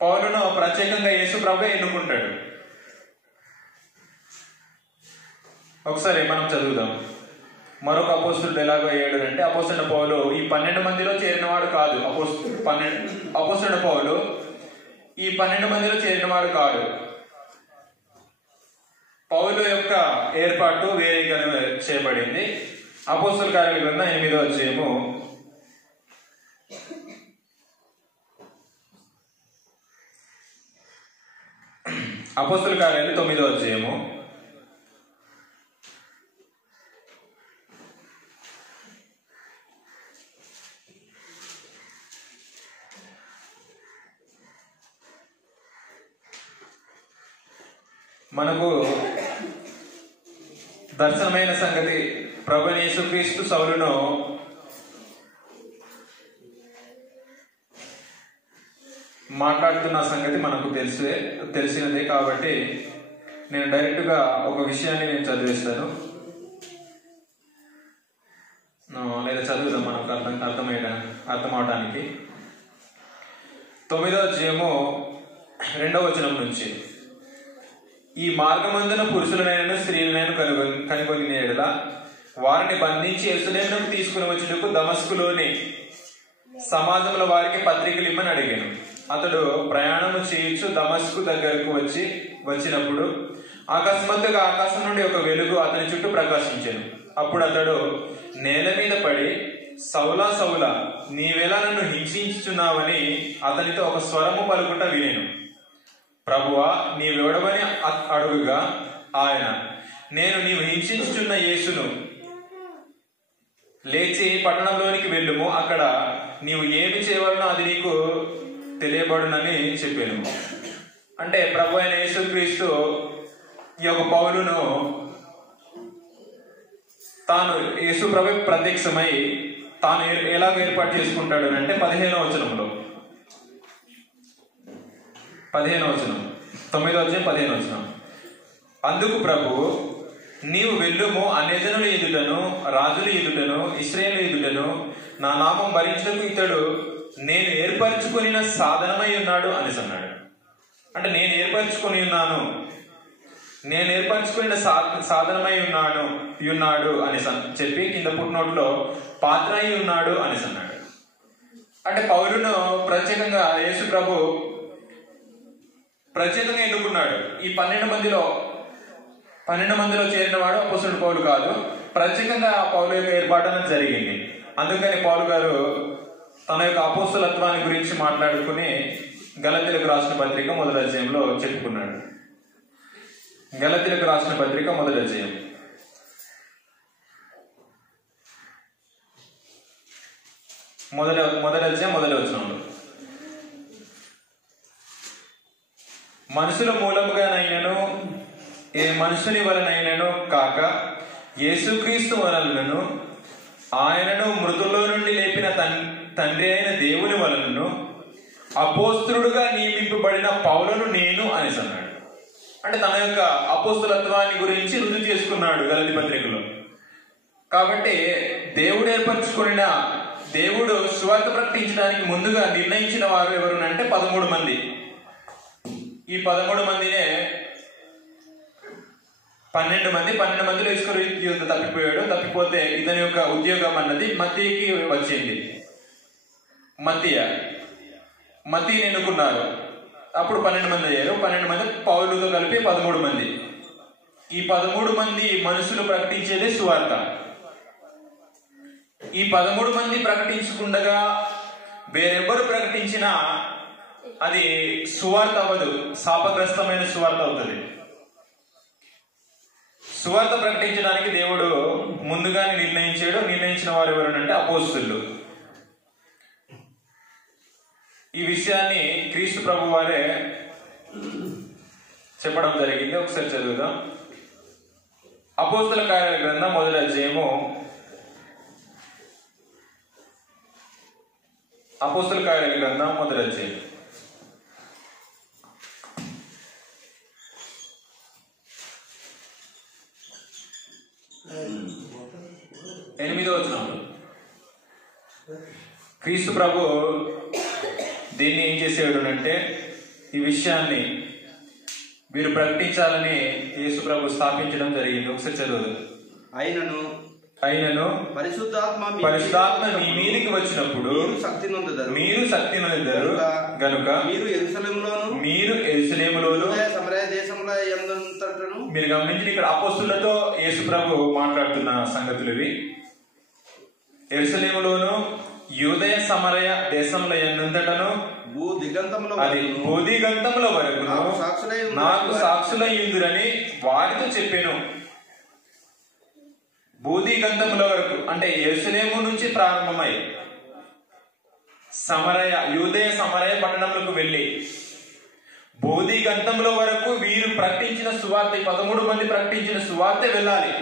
పౌలును ప్రత్యేకంగా యేసు ప్రభువే ఎన్నుకుంటాడు. ఒకసారి మనం చదువుదాం. మరొక అపోస్తులుడు ఎలాగో అయ్యాడు అంటే అపోస్తుడైన పౌలు ఈ 12 మందిలో చేరినవాడు కాదు. అపోస్తుడైన పౌలు ఈ 12 మందిలో చేరినవాడు కాదు. పౌలు యొక్క ఏర్పాటు వేరేగా చేయబడింది. అపోస్తుల కార్యాల గ్రంథం 8వ అధ్యాయము 9వ అధ్యాయము మనకు దర్శనమైన సంగతి ప్రభువైన యేసుక్రీస్తు సౌలును మాట్లాడుతున్న సంగతి మనకు తెలిసినదే కాబట్టి నేను డైరెక్ట్ గా ఒక విషయాన్ని నేను చదివేస్తాను, లేదా చదువుదాం మనకు అర్థం అవడానికి. 9వ అధ్యాయము 2వ వచనం నుంచి. ఈ మార్గమందున పురుషులనైనా స్త్రీలనైనా కనుగొని ఎడల వారిని బంధించి యెరూషలేమునకు తీసుకుని వచ్చుటకు దమస్కులోని సమాజంలో వారికి పత్రికలు ఇమ్మని అడిగాను. అతడు ప్రయాణము చేయించు దమస్కు దగ్గరకు వచ్చినప్పుడు అకస్మాత్తుగా ఆకాశం నుండి ఒక వెలుగు అతని చుట్టూ ప్రకాశించాను. అప్పుడు అతడు నేల మీద పడి, సౌలా సౌలా, నీవెలా నన్ను హింసించుచున్నావని అతనితో ఒక స్వరము పలుకుట వినేను. ప్రభువా, నీవెవడవని అడుగుగా ఆయన, నేను నీవు హింసించుచున్న యేసును, లేచి పట్టణంలోనికి వెళ్ళుము, అక్కడ నీవు ఏమి చేయవలనో అది నీకు తెలియబడునని చెప్పాను. అంటే ప్రభు అయిన యేసుక్రీస్తు ఈ యొక్క పౌలును తాను యేసు ప్రభు ప్రత్యక్షమై తాను ఎలాగ ఏర్పాటు చేసుకుంటాడు అంటే 15వ వచనంలో 9వ అధ్యాయం 15వ వచనం. అందుకు ప్రభు, నీవు వెళ్ళుము, అన్యజనుల ఎదుటను రాజుల ఎదుటను ఇశ్రాయేలు ఎదుటను నా నామం భరించుటకు ఇతడు నేను ఏర్పరచుకుని సాధనమై ఉన్నాడు అనేసి అన్నాడు. అంటే నేను ఏర్పరచుకుని సాధనమై ఉన్నాడు అనేసి చెప్పి కింద పుట్టినోట్లో పాత్ర అయి ఉన్నాడు అనేసి అన్నాడు. అంటే పౌలును ప్రత్యేకంగా యేసు ప్రభు ప్రత్యేకంగా ఎన్నుకున్నాడు. ఈ 12 మందిలో చేరినవాడు అపోస్తలుడు పౌలు కాదు. ప్రత్యేకంగా పౌలు యొక్క ఏర్పాటు అనేది జరిగింది. అందుకని పౌలు గారు తన యొక్క అపోస్తలత్వాన్ని గురించి మాట్లాడుకుని గలతీయులకు రాసిన పత్రిక మొదటి అధ్యాయంలో చెప్పుకున్నాడు. గలతీయులకు రాసిన పత్రిక మొదటి అధ్యాయం మొదటి అధ్యాయం మొదటి వచనంలో, మనుషుల మూలముగానైనను ఏ మనుషుని వలనైనను కాక యేసుక్రీస్తు వలనను ఆయనను మృతుల్లో నుండి లేపిన తండ్రి అయిన దేవుని వలనను అపోస్తలుడుగా నియమింపబడిన పౌలును నేను అనేసి అన్నాడు. అంటే తన యొక్క అపోస్తలత్వాన్ని గురించి రుజువు చేసుకున్నాడు గలతీ పత్రికలో. కాబట్టి దేవుడు ఏర్పరచుకున్న, దేవుడు సువార్త ప్రకటించడానికి ముందుగా నిర్ణయించిన వారు ఎవరునంటే 13 మంది. ఈ 13 మందినే 12 మందిలో ఇస్కరియోతు తప్పిపోయాడు. తప్పిపోతే ఇతని యొక్క ఉద్యోగం అన్నది మత్తీకి వచ్చింది. మత్తీని ఎన్నుకున్నారు. అప్పుడు 12 మంది అయ్యారు. 12 మంది పౌలుతో కలిపి 13 మంది. ఈ 13 మంది మనుషులు ప్రకటించేదే సువార్త. ఈ 13 మంది ప్రకటించకుండగా వేరెవ్వరు ప్రకటించినా అది సువార్త అవ్వదు, శాపగ్రస్తమైన సువార్త అవుతుంది. సువార్త ప్రకటించడానికి దేవుడు ముందుగానే నిర్ణయించిన వారు ఎవరంటే అపోస్తలులు. ఈ విషయాన్ని క్రీస్తు ప్రభు వారే చెప్పడం జరిగింది. ఒకసారి చదువుదాం. అపోస్తల కార్యాల గ్రంథం మొదటి అధ్యాయము, అపోస్తల కార్యాల గ్రంథం మొదటి అధ్యాయం 8వ వచనంలో క్రీస్తు ప్రభు దీన్ని ఏం చేసేవాడు అంటే, ఈ విషయాన్ని వీరు ప్రకటించాలని యేసు ప్రభు స్థాపించడం జరిగింది. ఒకసారి చదువు. అయినను పరిశుద్ధాత్మ మీ మీదికి వచ్చినప్పుడు మీరు శక్తి నొందుతారు గనుక మీరు యెరూషలేములోను మీరు గమనించి ఇక్కడ అపోస్తలులతో యేసు ప్రభు మాట్లాడుతున్న సంగతులు ఇవి. యెరూషలేములోను యూదయ సమరయ దేశంలో ఎన్నంతటను భూదిగంతముల వరకు నాకు సాక్షులయ్యుందురని వారితో చెప్పాను. భూదిగంతముల వరకు అంటే యెరూషలేము నుంచి ప్రారంభమై యూదయ సమరయ పట్టణములకు వెళ్ళి భూదిగంతముల వరకు వీరు ప్రకటించిన సువార్త, 13 మంది ప్రకటించిన సువార్త వెళ్ళాలి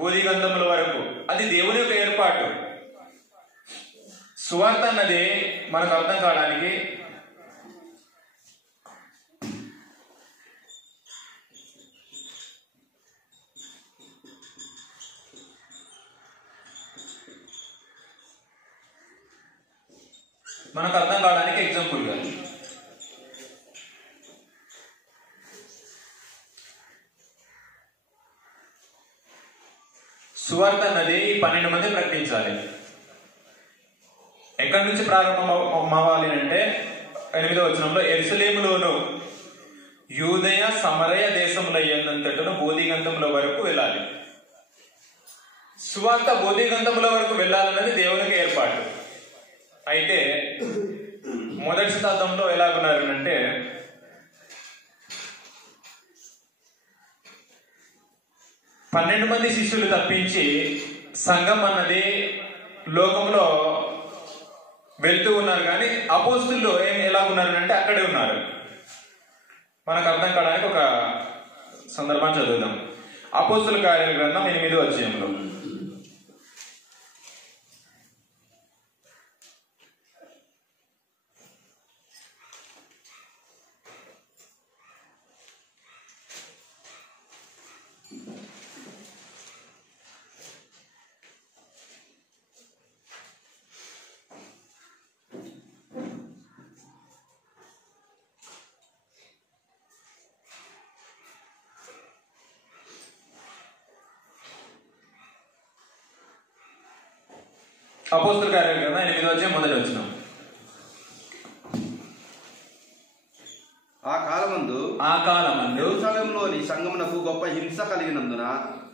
భూదిగంతముల వరకు. అది దేవుని యొక్క ఏర్పాటు. సువార్త అన్నది మనకు అర్థం కావడానికి ఎగ్జాంపుల్ గా సువార్త అన్నది 12 మంది ప్రకటించాలి. ఎక్కడి నుంచి ప్రారంభం అవ్వాలి అంటే 8వ వచనంలో యెరూషలేములోను యూదయ సమరయ దేశముల యందంతటను బోధిగంధముల వరకు వెళ్ళాలి. సువార్త బోధిగంధముల వరకు వెళ్ళాలన్నది దేవునికి ఏర్పాటు. అయితే మొదటి శతాబ్దంలో ఎలాగున్నారంటే పన్నెండు మంది శిష్యులు తప్పించి సంఘం అన్నది లోకంలో వెళ్తూ ఉన్నారు. కానీ అపోస్తులు ఎలా ఉన్నారు అంటే అక్కడే ఉన్నారు. మనకు అర్థం కావడానికి ఒక సందర్భాన్ని చదువుదాం. అపోస్తుల కార్యాల గ్రంథం 8వ అధ్యాయంలో అపోస్తల కార్యాల గ్రంథం 8వ అధ్యాయం మొదటి వచనం. ఆ కాలమందు సంఘమునకు గొప్ప హింస కలిగినందున,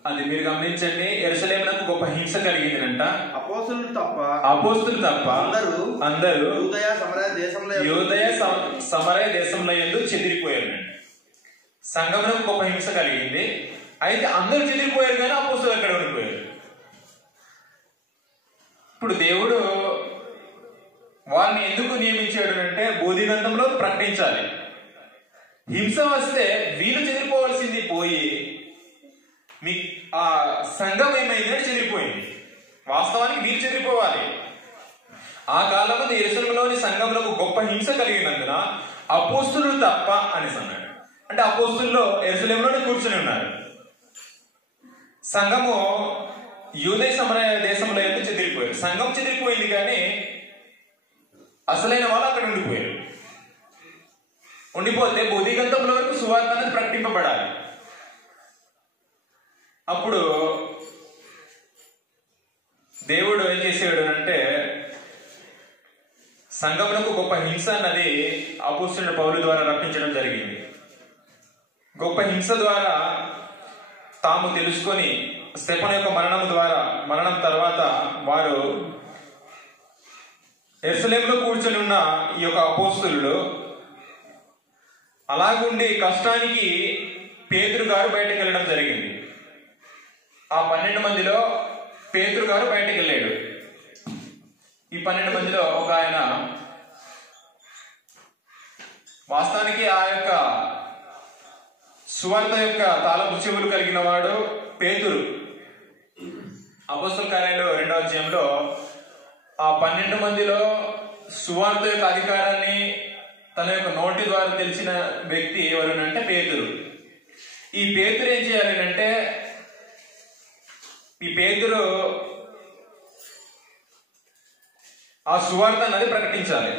అది మీరు గమనించండి, యెరూషలేమునకు గొప్ప హింస కలిగిందంట. అపోస్తులు తప్ప అందరూ యూదయ సమరయ దేశంలో యందు చెదిరిపోయారు. సంఘమునకు గొప్ప హింస కలిగింది, అయితే అందరూ చెదిరిపోయారు కానీ అపోస్తులు అక్కడ ఉండిపోయారు. ఇప్పుడు దేవుడు వారిని ఎందుకు నియమించాడు అంటే బోధిగంధంలో ప్రకటించాలి. హింస వస్తే వీళ్ళు చెదిరిపోవాల్సింది పోయి మీ ఆ సంఘం ఏమైందని చెదిరిపోయింది. వాస్తవానికి వీళ్ళు చెదిరిపోవాలి. ఆ కాలంలో యెరూషలేములోని సంఘంలో గొప్ప హింస కలిగినందున అపోస్తులు తప్ప అనేసి అన్నాడు. అంటే అపోస్తుల్లో యెరూషలేములోనే కూర్చొని ఉన్నారు. సంఘము యూదయ సమరయ దేశంలో ఎందుకు చెదిరిపోయారు. సంఘం చెదిరిపోయింది కానీ అసలైన వాళ్ళు అక్కడ ఉండిపోయారు. ఉండిపోతే బోధిగంధంలో వరకు సువార్త అనేది ప్రకటింపబడాలి. అప్పుడు దేవుడు ఏం చేసాడు అంటే సంఘమునకు గొప్ప హింస అన్నది అపోస్తలుడైన పౌలు ద్వారా రప్పించడం జరిగింది. గొప్ప హింస ద్వారా తాము తెలుసుకొని స్టెఫను యొక్క మరణం తర్వాత వారు యెరూషలేములో కూర్చొని ఉన్న ఈ యొక్క అపోస్తలుడు అలాగుండి కష్టానికి పేతురు గారు బయటకు వెళ్ళడం జరిగింది. ఆ 12 మందిలో పేతురు గారు బయటకు వెళ్ళాడు. ఈ 12 మందిలో ఒక ఆయన వాస్తవానికి ఆ యొక్క సువార్త యొక్క తాళపు చెవులు కలిగిన వాడు పేతురు. అపోస్తలుల కార్యాలు 2వ అధ్యాయంలో ఆ 12 మందిలో సువార్త యొక్క అధికారాన్ని తన యొక్క నోటి ద్వారా తెలిసిన వ్యక్తి ఎవరునంటే పేతురు. ఈ పేతురు ఏం చేయాలి అంటే ఈ పేతురు ఆ సువార్త అన్నది ప్రకటించాలి.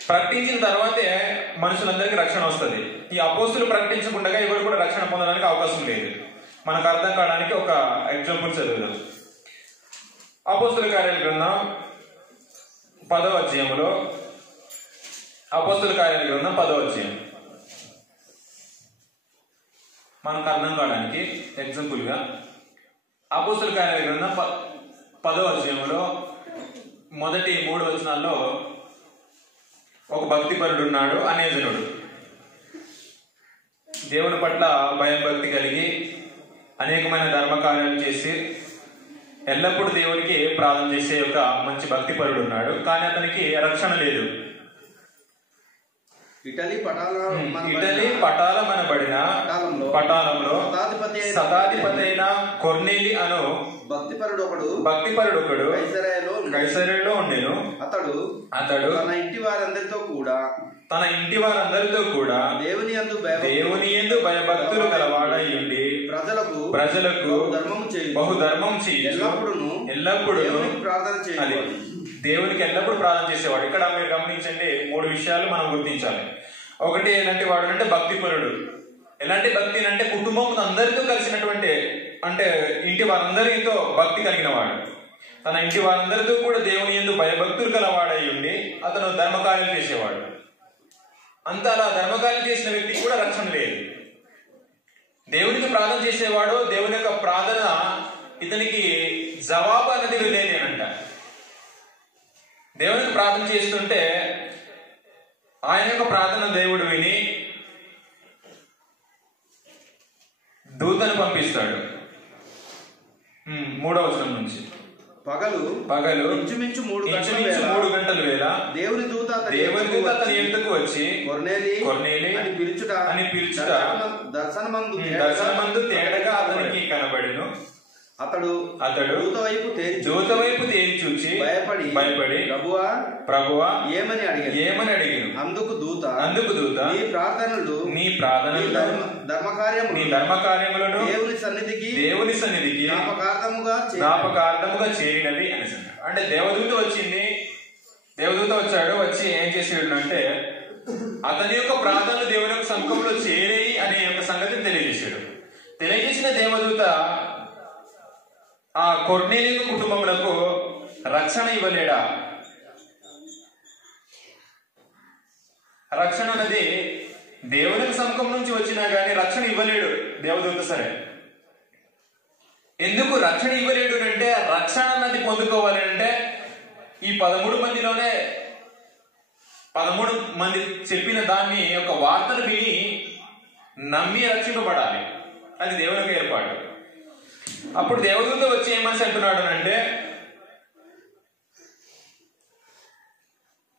ప్రకటించిన తర్వాతే మనుషులందరికీ రక్షణ వస్తుంది. ఈ అపోస్తులు ప్రకటించకుండా ఎవరు కూడా రక్షణ పొందడానికి అవకాశం లేదు. మనకు అర్థం కావడానికి ఒక ఎగ్జాంపుల్ చదువుదాం. అపోస్తుల కార్యాల గ్రంథం 10వ అధ్యాయంలో అపోస్తుల కార్యాల గ్రంథం 10వ అధ్యాయం మనకు అర్థం కావడానికి ఎగ్జాంపుల్ గా అపోస్తుల కార్యాల గ్రంథం 10వ అధ్యాయంలో మొదటి 3 వచనాల్లో ఒక భక్తిపరుడు ఉన్నాడు, అనేజనుడు. దేవుని పట్ల భయం భక్తి కలిగి అనేకమైన ధర్మకార్యాలు చేసి ఎల్లప్పుడూ దేవునికి ప్రార్థన చేసే ఒక మంచి భక్తిపరుడు ఉన్నాడు. కానీ అతనికి రక్షణ లేదు. ఇటలీ పటాలమనబడిన పటాలంలో శతాధిపతి అయిన కొర్నేలి అను భక్తిపరుడు ఒకడు కైసరయలో ఉండెను. అతడు తన ఇంటి వారందరితో కూడా దేవుని యందు భయభక్తులు గలవాడై ఉండి ప్రజలకు బహుధర్మం ఎల్లప్పుడూ దేవునికి ఎల్లప్పుడూ ప్రార్థన చేసేవాడు. ఇక్కడ మీరు గమనించండి, 3 విషయాలు మనం గుర్తించాలి. ఒకటి ఎలాంటి వాడు అంటే భక్తిపరుడు. ఎలాంటి భక్తి అంటే కుటుంబం అందరితో కలిసినటువంటి, అంటే ఇంటి వారందరితో భక్తి కలిగిన వాడు. తన ఇంటి వారందరితో కూడా దేవుని యందు భయభక్తులు గలవాడై ఉండి అతను ధర్మకార్యం చేసేవాడు. అంత అలా ధర్మకార్యం చేసిన వ్యక్తికి కూడా రక్షణ లేదు. దేవునికి ప్రార్థన చేసేవాడు, దేవుని యొక్క ప్రార్థన ఇతనికి జవాబు అనేది వెళ్ళేది అంట. దేవునికి ప్రార్థన చేస్తుంటే ఆయన యొక్క ప్రార్థన దేవుడు విని దూతను పంపిస్తాడు. 3వ వచనం నుంచి పగలు ఇంచుమించు 3 గంటల వేళ దేవుని దూత అతని ఎదుటకు వచ్చి కొర్నేలి అని పిలుచుట దర్శనమందు తేటగా అతనికి కనబడెను. అతడు దూత వైపు తేరి చూచి భయపడి ప్రభువా ఏమని అడిగాను. అందుకు దూత నీ ప్రార్థనలు ధర్మకార్యములను దేవుని సన్నిధికి జ్ఞాపకార్థముగా చేరినవి అని. అంటే దేవదూత వచ్చాడు. వచ్చి ఏం చేసాడు అంటే అతని యొక్క ప్రార్థనలు దేవుని యొక్క సముఖంలో చేరేయి అనే యొక్క సంగతిని తెలియజేశాడు. తెలియజేసిన దేవదూత ఆ కొర్నేలి కుటుంబములకు రక్షణ ఇవ్వలేడా? రక్షణ అనేది దేవునికి సముఖం నుంచి వచ్చినా గానీ రక్షణ ఇవ్వలేడు దేవదూత. సరే, ఎందుకు రక్షణ ఇవ్వలేడు అంటే, రక్షణ అన్నది పొందుకోవాలి అంటే ఈ 13 మందిలోనే 13 మంది చెప్పిన దాన్ని ఒక వార్తను విని నమ్మి రక్షింపబడాలి. అది దేవునికి ఏర్పాటు. అప్పుడు దేవదూత వచ్చి ఏమని అంటున్నాడు అంటే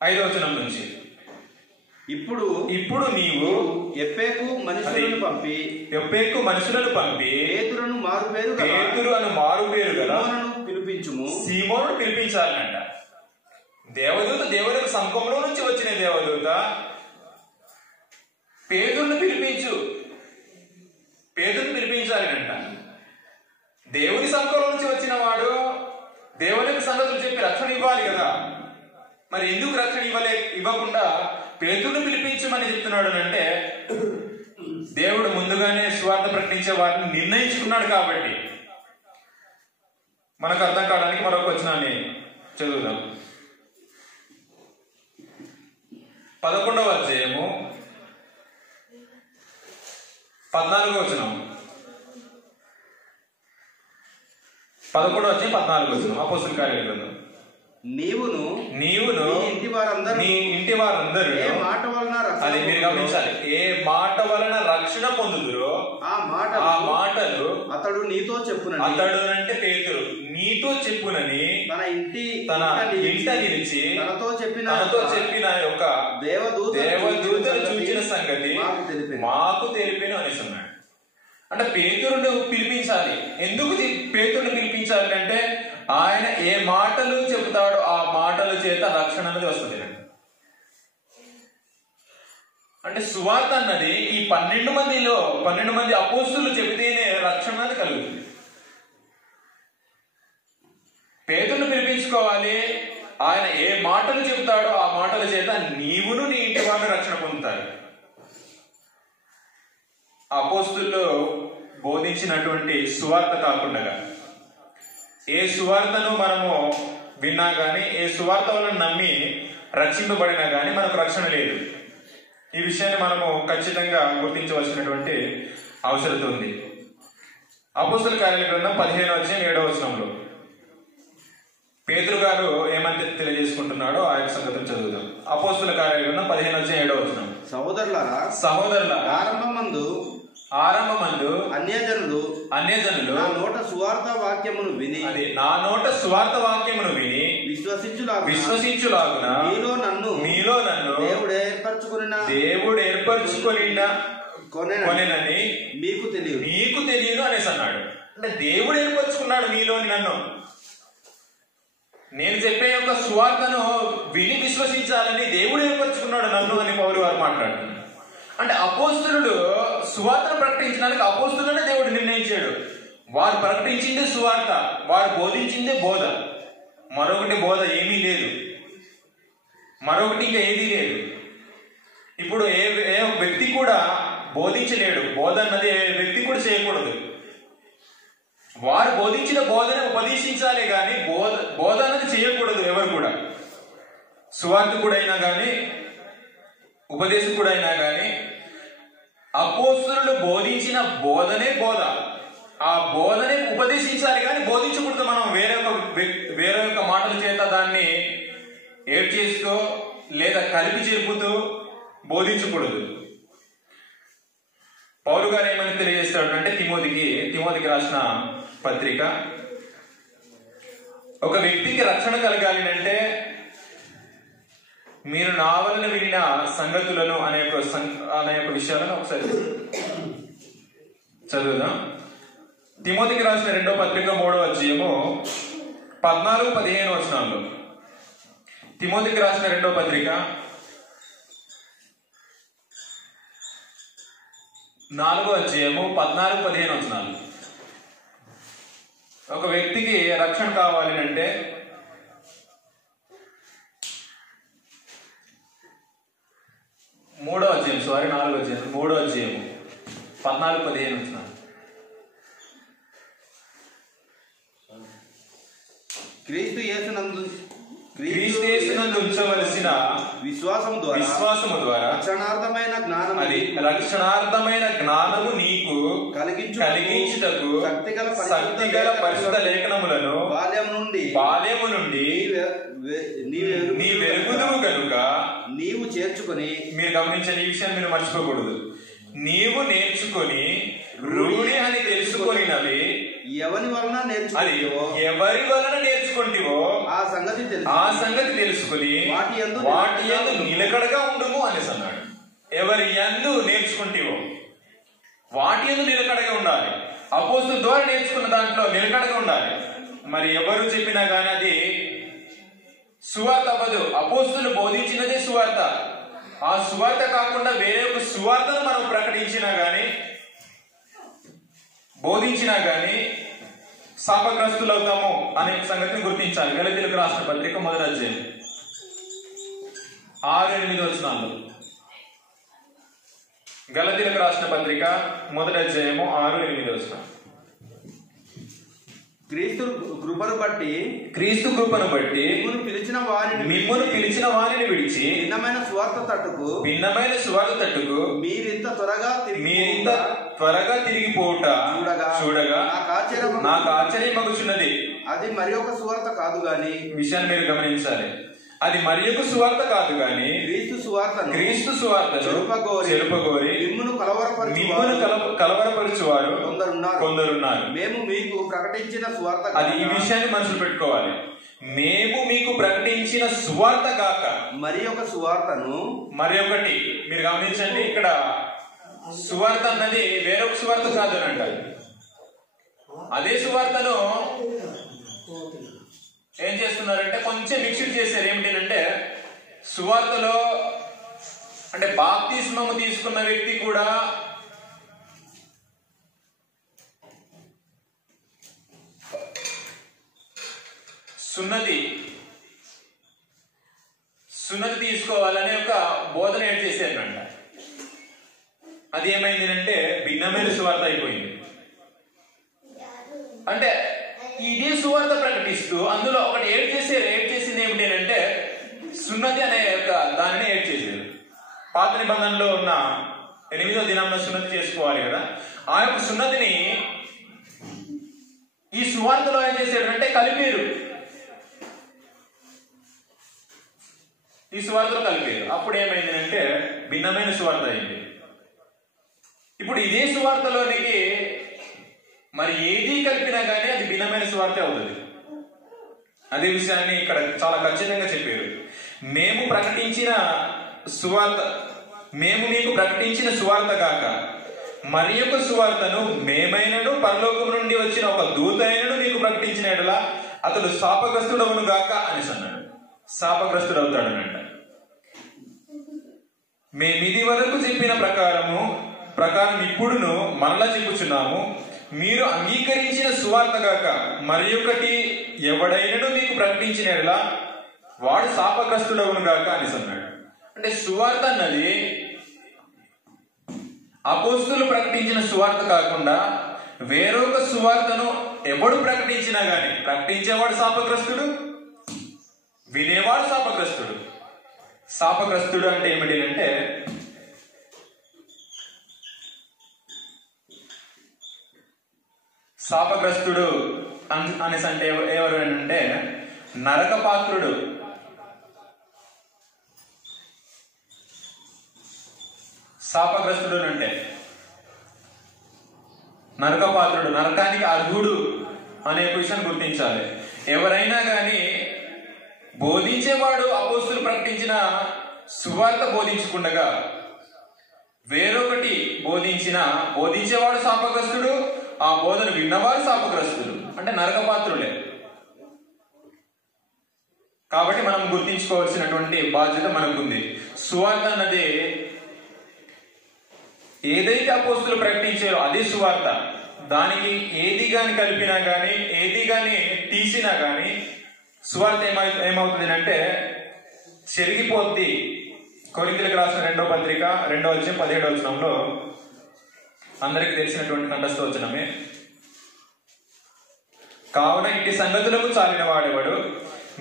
5వ వచనం నుంచి, ఇప్పుడు నీవు యొప్పేకు మనుషులను పంపి పేతురు అను మారుపేరు గల సీమోను పిలిపించాలంట. దేవదూత దేవునికి సముఖంలో నుంచి వచ్చిన దేవదూత పేతురును పిలిపించాలి అంట. దేవుని సముఖంలో నుంచి వచ్చిన వాడు దేవునికి సంగతులు చెప్పి రక్షణ ఇవ్వాలి కదా. మరి ఎందుకు రక్షణ ఇవ్వకుండా పేతురును పిలిపించమని చెప్తున్నాడు అంటే, దేవుడు ముందుగానే సువార్త ప్రకటించే వారిని నిర్ణయించుకున్నాడు కాబట్టి. మనకు అర్థం కావడానికి మరొక వచనాన్ని చదువుదాం. 11వ అధ్యాయము 14వ వచనం. 11వ అధ్యాయం 14వ వచనం. అపోస్తలుల కార్యాల గ్రంథం. నీవును నీ ఇంటి వారందరూ ఏ మాట వలన అది మీరు గమనించాలి. ఏ మాట వలన రక్షణ పొందుదురో ఆ మాటలు అతడు నీతో చెప్పునని, అతడు అంటే పేతురు నీతో చెప్పునని తన ఇంట నిలిచి తనతో చెప్పిన యొక్క దేవదూతను చూచిన సంగతి మాకు తెలిపిన అనేసి అన్నాడు. అంటే పేతురును పిలిపించాలి. ఎందుకు పేతురును పిలిపించాలి అంటే, ఆయన ఏ మాటలు చెబుతాడో ఆ మాటల చేత రక్షణ అనేది వస్తుంది. అంటే సువార్త అన్నది ఈ 12 మంది అపోస్తులు చెబితేనే రక్షణ అనేది కలుగుతుంది. పేతురును పిలిపించుకోవాలి. ఆయన ఏ మాటలు చెబుతాడో ఆ మాటల చేత నీవును నీ ఇంటి వారు రక్షణ పొందుతారు. అపోస్తులు బోధించినటువంటి సువార్త కాకుండా ఏ సువార్తను మనము విన్నా గానీ, ఏ సువార్త వలన నమ్మి రక్షింపబడినా గానీ మనకు రక్షణ లేదు. ఈ విషయాన్ని మనము ఖచ్చితంగా గుర్తించవలసినటువంటి అవసరం ఉంది. అపోస్తలుల కార్యాల గ్రంథం 15వ అధ్యాయం 7వ వచనంలో పేతురు గారు ఏమని తెలియజేసుకుంటున్నాడో ఆ యొక్క సంగతిని చదువుదాం. అపోస్తలుల కార్యాల గ్రంథం 15వ అధ్యాయం 7వ వచనం. సహోదరులారా ఆరంభమందు అన్యజనులు నా నోట సువార్త వాక్యమును విని విశ్వసించులాగున మీలో నన్ను దేవుడు ఏర్పరచుకొనినని మీకు తెలియదు అనేసి అన్నాడు. అంటే దేవుడు ఏర్పరచుకున్నాడు మీలోని నన్ను. నేను చెప్పే యొక్క సువార్తను విని విశ్వసించాలని దేవుడు ఏర్పరచుకున్నాడు నన్ను అని పౌలు వారు మాట్లాడుతున్నారు. అంటే అపోస్తలుడు సువార్తను ప్రకటించడానికి అపోస్తలునే దేవుడు నిర్ణయించాడు. వారు ప్రకటించింది సువార్త, వారు బోధించింది బోధ. మరొకటి బోధ ఏమీ లేదు, మరొకటి ఇంకా ఏదీ లేదు. ఇప్పుడు ఏ వ్యక్తి కూడా బోధించలేడు. బోధ అన్నది ఏ వ్యక్తి కూడా చేయకూడదు. వారు బోధించిన బోధన ఉపదేశించాలి కానీ బోధ అన్నది చేయకూడదు ఎవరు కూడా. సువార్తికుడైనా కానీ ఉపదేశకుడైనా కానీ అపోస్తలులు బోధించిన బోధనే బోధ. ఆ బోధనే ఉపదేశించాలి కానీ బోధించకూడదు. మనం వేరే యొక్క మాటల చేత దాన్ని ఏడ్ చేస్తూ లేదా కలిపి చెరుపుతూ బోధించకూడదు. పౌలు గారు ఏమని తెలియజేస్తాడు అంటే తిమోతికి రాసిన పత్రిక, ఒక వ్యక్తికి రక్షణ కలగాలి అంటే మీరు నా వలన వినిన సంగతులను అనే యొక్క విషయాలను ఒకసారి చదువుదాం. తిమోతికి రాసిన 2వ పత్రిక 3వ అధ్యాయము 14-15 వచనాల్లో. తిమోతికి రాసిన 2వ పత్రిక 4వ అధ్యాయము 14-15 వచనాలు. ఒక వ్యక్తికి రక్షణ కావాలి అంటే 3వ అధ్యాయం 4వ అధ్యాయం 3వ అధ్యాయము 14-15 వచనాలు. క్రీస్తు క్రీస్తునందు ఉంచవలసిన విశ్వాసము ద్వారా రక్షణార్థమైన జ్ఞానము నీకు కలిగించుటకు శక్తిగల పరిశుద్ధ లేఖనములను బాల్యము నుండి నీ వెలుగుదువు గనుక నీవు చేర్చుకొని, మీరు గమనించిన ఈ విషయాన్ని మీరు మర్చిపోకూడదు, నీవు నేర్చుకొని రూఢి అని తెలుసుకొనినవి ఎవరి వలన నేర్చుకుంటివో ఆ సంగతి తెలుసుకుని వాటి యందు నిలకడగా ఉండుము అనేసి అన్నాడు. ఎవరి యందు నేర్చుకుంటివో వాటి యందు నిలకడగా ఉండాలి. అపోస్తలుల ద్వారా నేర్చుకున్న దాంట్లో నిలకడగా ఉండాలి. మరి ఎవరు చెప్పినా గానీ అది సువార్త అవ్వదు. అపోస్తలులు బోధించినదే సువార్త. ఆ సువార్త కాకుండా వేరే ఒక సువార్తను మనం ప్రకటించినా గానీ బోధించినా గానీ శాపగ్రస్తులు అవుతాము అనే సంగతిని గుర్తించాలి. గలతీయులకు రాసిన పత్రిక 1వ అధ్యాయం 6-8 వచనాలు. గలతీయులకు రాసిన పత్రిక 1వ అధ్యాయము 6-8 వచనాలు. క్రీస్తు కృపను బట్టి మిమ్మును పిలిచిన వారిని విడిచి భిన్నమైన సువార్త తట్టుకు మీరింత త్వరగా తిరిగిపోవుట చూడగా నాకు ఆశ్చర్యమగుచున్నది. అది మరి ఒక సువార్త కాదు గాని, విషయాన్ని మీరు గమనించాలి, అది మరి ఒక సువార్త కాదు గాని క్రీస్తు సువార్తను చెరుపగోరి మిమ్మును కలవరపరచువారు కొందరున్నారు. మేము మీకు ప్రకటించిన సువార్త, అది ఈ విషయాన్ని మనసులో పెట్టుకోవాలి. మేము మీకు ప్రకటించిన సువార్త గాక మరి ఒకటి మీరు గమనించండి. ఇక్కడ సువార్త అన్నది వేరొక సువార్త కాదు అని అంటారు. అదే సువార్తను ఏం చేస్తున్నారంటే కొంచెం మిక్స్డ్ చేశారు. ఏమిటంటే సువార్తలో అంటే బాప్తిస్మము తీసుకున్న వ్యక్తి కూడా సున్నతి తీసుకోవాలనే ఒక బోధన ఏం చేశారంట. అది ఏమైంది అంటే భిన్నమైన సువార్త అయిపోయింది. అంటే ఇదే సువార్త ప్రకటిస్తూ అందులో ఒకటి ఏడ్ చేసింది ఏమిటంటే సున్నతి అనే ఒక దానిని ఏడ్ చేసేది. పాత నిబంధనలో ఉన్న 8వ దినంలో సున్నతి చేసుకోవాలి కదా, ఆ యొక్క సున్నతిని ఈ సువార్తలో ఏం చేశాడంటే కలిపారు. ఈ సువార్తలో కలిపారు. అప్పుడు ఏమైంది అంటే భిన్నమైన సువార్త అయింది. ఇప్పుడు ఇదే సువార్తలోనికి మరి ఏది కలిపినా కానీ అది భిన్నమైన సువార్త అవుతుంది. అదే విషయాన్ని ఇక్కడ చాలా ఖచ్చితంగా చెప్పారు. మేము మీకు ప్రకటించిన సువార్త కాక మరి యొక్క సువార్తను మేమైనను పరలోకం నుండి వచ్చిన ఒక దూత అయినను మీకు ప్రకటించిన ఎడలా అతడు శాపగ్రస్తుడవును గాక అనేసి అన్నాడు. శాపగ్రస్తుడు అవుతాడనంట. మేమిది వరకు చెప్పిన ప్రకారం ఇప్పుడును మరలా చెప్పుచున్నాము, మీరు అంగీకరించిన సువార్త గాక మరి ఒకటి ఎవడైనను మీకు ప్రకటించిన ఎడలా వాడు శాపగ్రస్తుడవును గాక అనేసి అన్నాడు. అంటే సువార్త అన్నది అపోస్తలులు ప్రకటించిన సువార్త కాకుండా వేరొక సువార్తను ఎవడు ప్రకటించినా గాని ప్రకటించేవాడు శాపగ్రస్తుడు, వినేవాడు శాపగ్రస్తుడు. శాపగ్రస్తుడు అంటే ఏమిటి అంటే శాపగ్రస్తుడు అనేసి అంటే ఎవరు అంటే నరకపాత్రుడు. శాపగ్రస్తుడు అంటే నరకపాత్రుడు, నరకానికి అర్హుడు అనే విషయాన్ని గుర్తించాలి. ఎవరైనా కానీ బోధించేవాడు అపోస్తలులు ప్రకటించిన సువార్త బోధించకుండగా వేరొకటి బోధించేవాడు శాపగ్రస్తుడు, ఆ బోధన విన్నవారు శాపగ్రస్తుడు, అంటే నరకపాత్రులే. కాబట్టి మనం గుర్తించుకోవాల్సినటువంటి బాధ్యత మనకుంది. సువార్త అన్నది ఏదైతే అపోస్తలులు ప్రకటించారో అదే సువార్త. దానికి ఏది గాని కలిపినా గాని ఏది గాని తీసినా గాని సువార్త ఏమవుతుంది అంటే చెరిగిపోద్ది. కొరింథీయులకు రాసిన 2వ పత్రిక 2వ అధ్యాయం 17వ వచనంలో అందరికి తెలిసినటువంటి కంఠస్థ వచనమే, కావున ఇట్టి సంగతులకు చాలిన వాడెవడు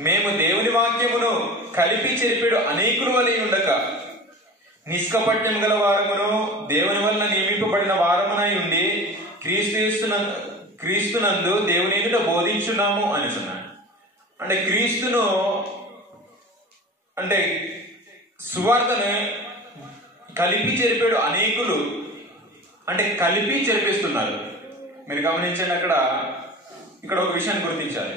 మేము దేవుని వాక్యమును కలిపి చెరిపెడు అనేకులు వలె ఉండక నిష్కపట్యం గల వారమును దేవుని వలన నియమింపబడిన వారమునై ఉండి క్రీస్తునందు దేవుని ఎదుట బోధించున్నాము అని అన్నాడు. అంటే క్రీస్తును అంటే సువార్తను కలిపి చెరిపాడు అనేకులు అంటే కలిపి చెరిపిస్తున్నారు. మీరు గమనించండి, ఇక్కడ ఒక విషయాన్ని గుర్తించాలి.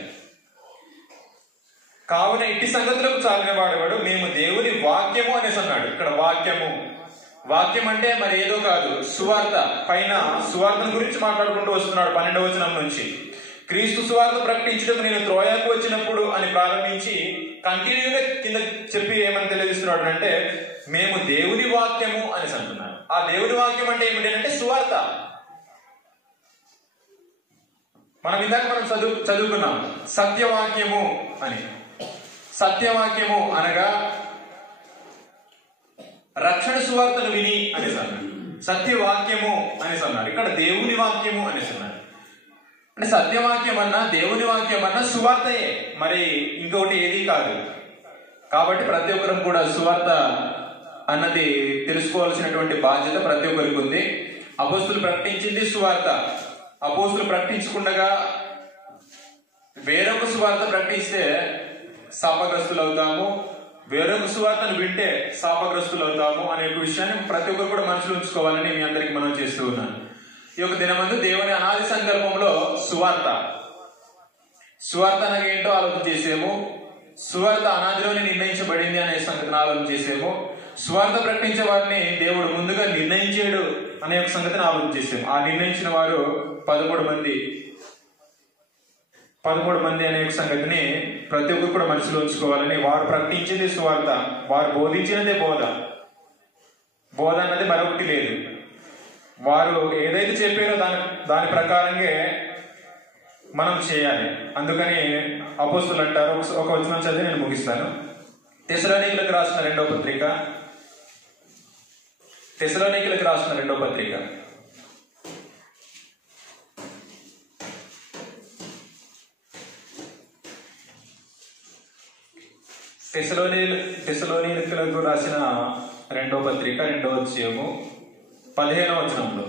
కావున ఇట్టి సంగతులకు చాలిన వాడేవాడు మేము దేవుని వాక్యము అనేసి అన్నాడు. ఇక్కడ వాక్యం అంటే మరి ఏదో కాదు, సువార్త. పైన సువార్తను గురించి మాట్లాడుకుంటూ వస్తున్నాడు 12వ వచనం నుంచి. క్రీస్తు సువార్త ప్రకటించడం నేను త్రోయాకు వచ్చినప్పుడు అని ప్రారంభించి కంటిన్యూగా కింద చెప్పి ఏమని తెలియజేస్తున్నాడు అంటే మేము దేవుని వాక్యము అనేసి అంటున్నారు. ఆ దేవుని వాక్యం అంటే ఏమిటంటే సువార్త. మనం చదువుకున్నాం సత్యవాక్యము అని. సత్యవాక్యము అనగా రక్షణ సువార్తను విని అనేసి అన్నాడు. సత్యవాక్యము అనేసి అన్నాడు. ఇక్కడ దేవుని వాక్యము అనేసి అన్నాడు. అంటే సత్యవాక్యం అన్నా దేవుని వాక్యం అన్నా సువార్తయే, మరి ఇంకొకటి ఏది కాదు. కాబట్టి ప్రతి ఒక్కరం కూడా సువార్త అన్నది తెలుసుకోవాల్సినటువంటి బాధ్యత ప్రతి ఒక్కరికి ఉంది. అపోస్తులు ప్రకటించింది సువార్త. అపోస్తులు ప్రకటించకుండా వేరొక సువార్త ప్రకటిస్తే శాపగ్రస్తులు అవుతాము, వేరొక సువార్తను వింటే శాపగ్రస్తులు అవుతాము అనే విషయాన్ని ప్రతి ఒక్కరు కూడా మనసులో ఉంచుకోవాలని మీ అందరికి మనం చేస్తూ ఉన్నాను. ఈ యొక్క దినమందు దేవుని అనాది సంకల్పంలో సువార్త అనగా ఏంటో ఆలోచన చేసేము. సువార్త అనాదిలోనే నిర్ణయించబడింది అనే సంగతిని ఆలోచన చేసేము. సువార్త ప్రకటించే వారిని దేవుడు ముందుగా నిర్ణయించాడు అనే ఒక సంగతిని ఆలోచన చేసాము. ఆ నిర్ణయించిన వారు 13 మంది అనే సంగతిని ప్రతి ఒక్కరు కూడా మనసులో ఉంచుకోవాలని. వారు ప్రకటించింది సువార్త, వారు బోధించినదే బోధ అన్నది మరొకటి లేదు. వారు ఏదైతే చెప్పారో దాని ప్రకారంగా మనం చేయాలి. అందుకని అపోస్తులు అంటారు, ఒక వచనం చదివి నేను ముగిస్తాను. తెస్సలోనికీయులకు రాసిన రెండవ పత్రిక తెస్సలోనికీయులకు రాసిన రెండవ పత్రిక 2వ అధ్యాయము 15వ వచనంలో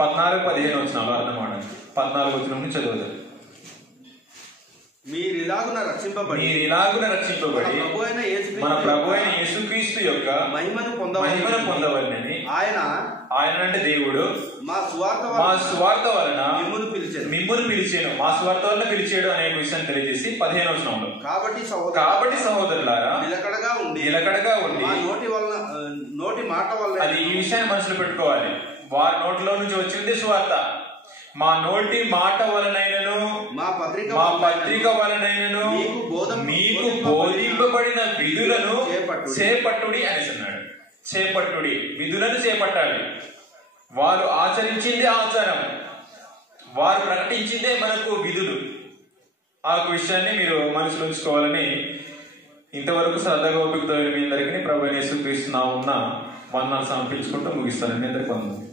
14-15 వచనాలు అన్నమాట. 14వ వచనం నుంచి చదువుతారు. మీరిలాగున రక్షింపబడి మన ప్రభు అయిన యేసుక్రీస్తు యొక్క మహిమను పొందవలెనని ఆయన అంటే దేవుడు మా సువార్త వలన మిమ్మును పిలిచాను. మా సువార్త వలన పిలిచాడు అనే విషయాన్ని తెలియజేసి 15వ వచనంలో కాబట్టి సహోదరులారా నిలకడగా ఉండి నోటి మాట వల్ల, అది ఈ విషయాన్ని మనసులో పెట్టుకోవాలి. వారి నోటిలో నుంచి వచ్చింది సువార్త. మా నోటి మాట వలనైనను మా పత్రిక వలనైనను మీకు బోధింపబడిన విధులను చేపట్టుడి అనేసి అన్నాడు. విధులను చేపట్టాలి. వారు ఆచరించిందే ఆచారం, వారు ప్రకటించిందే మనకు విధులు. ఆ విషయాన్ని మీరు మనసులో ఉంచుకోవాలని ఇంతవరకు శ్రద్ధగా ఓపికతో మీ అందరికీ ప్రభువైన యేసుక్రీస్తు నామమున వందనాలు సమర్పించుకుంటూ ముగిస్తానండి. అందరికీ వందనాలు.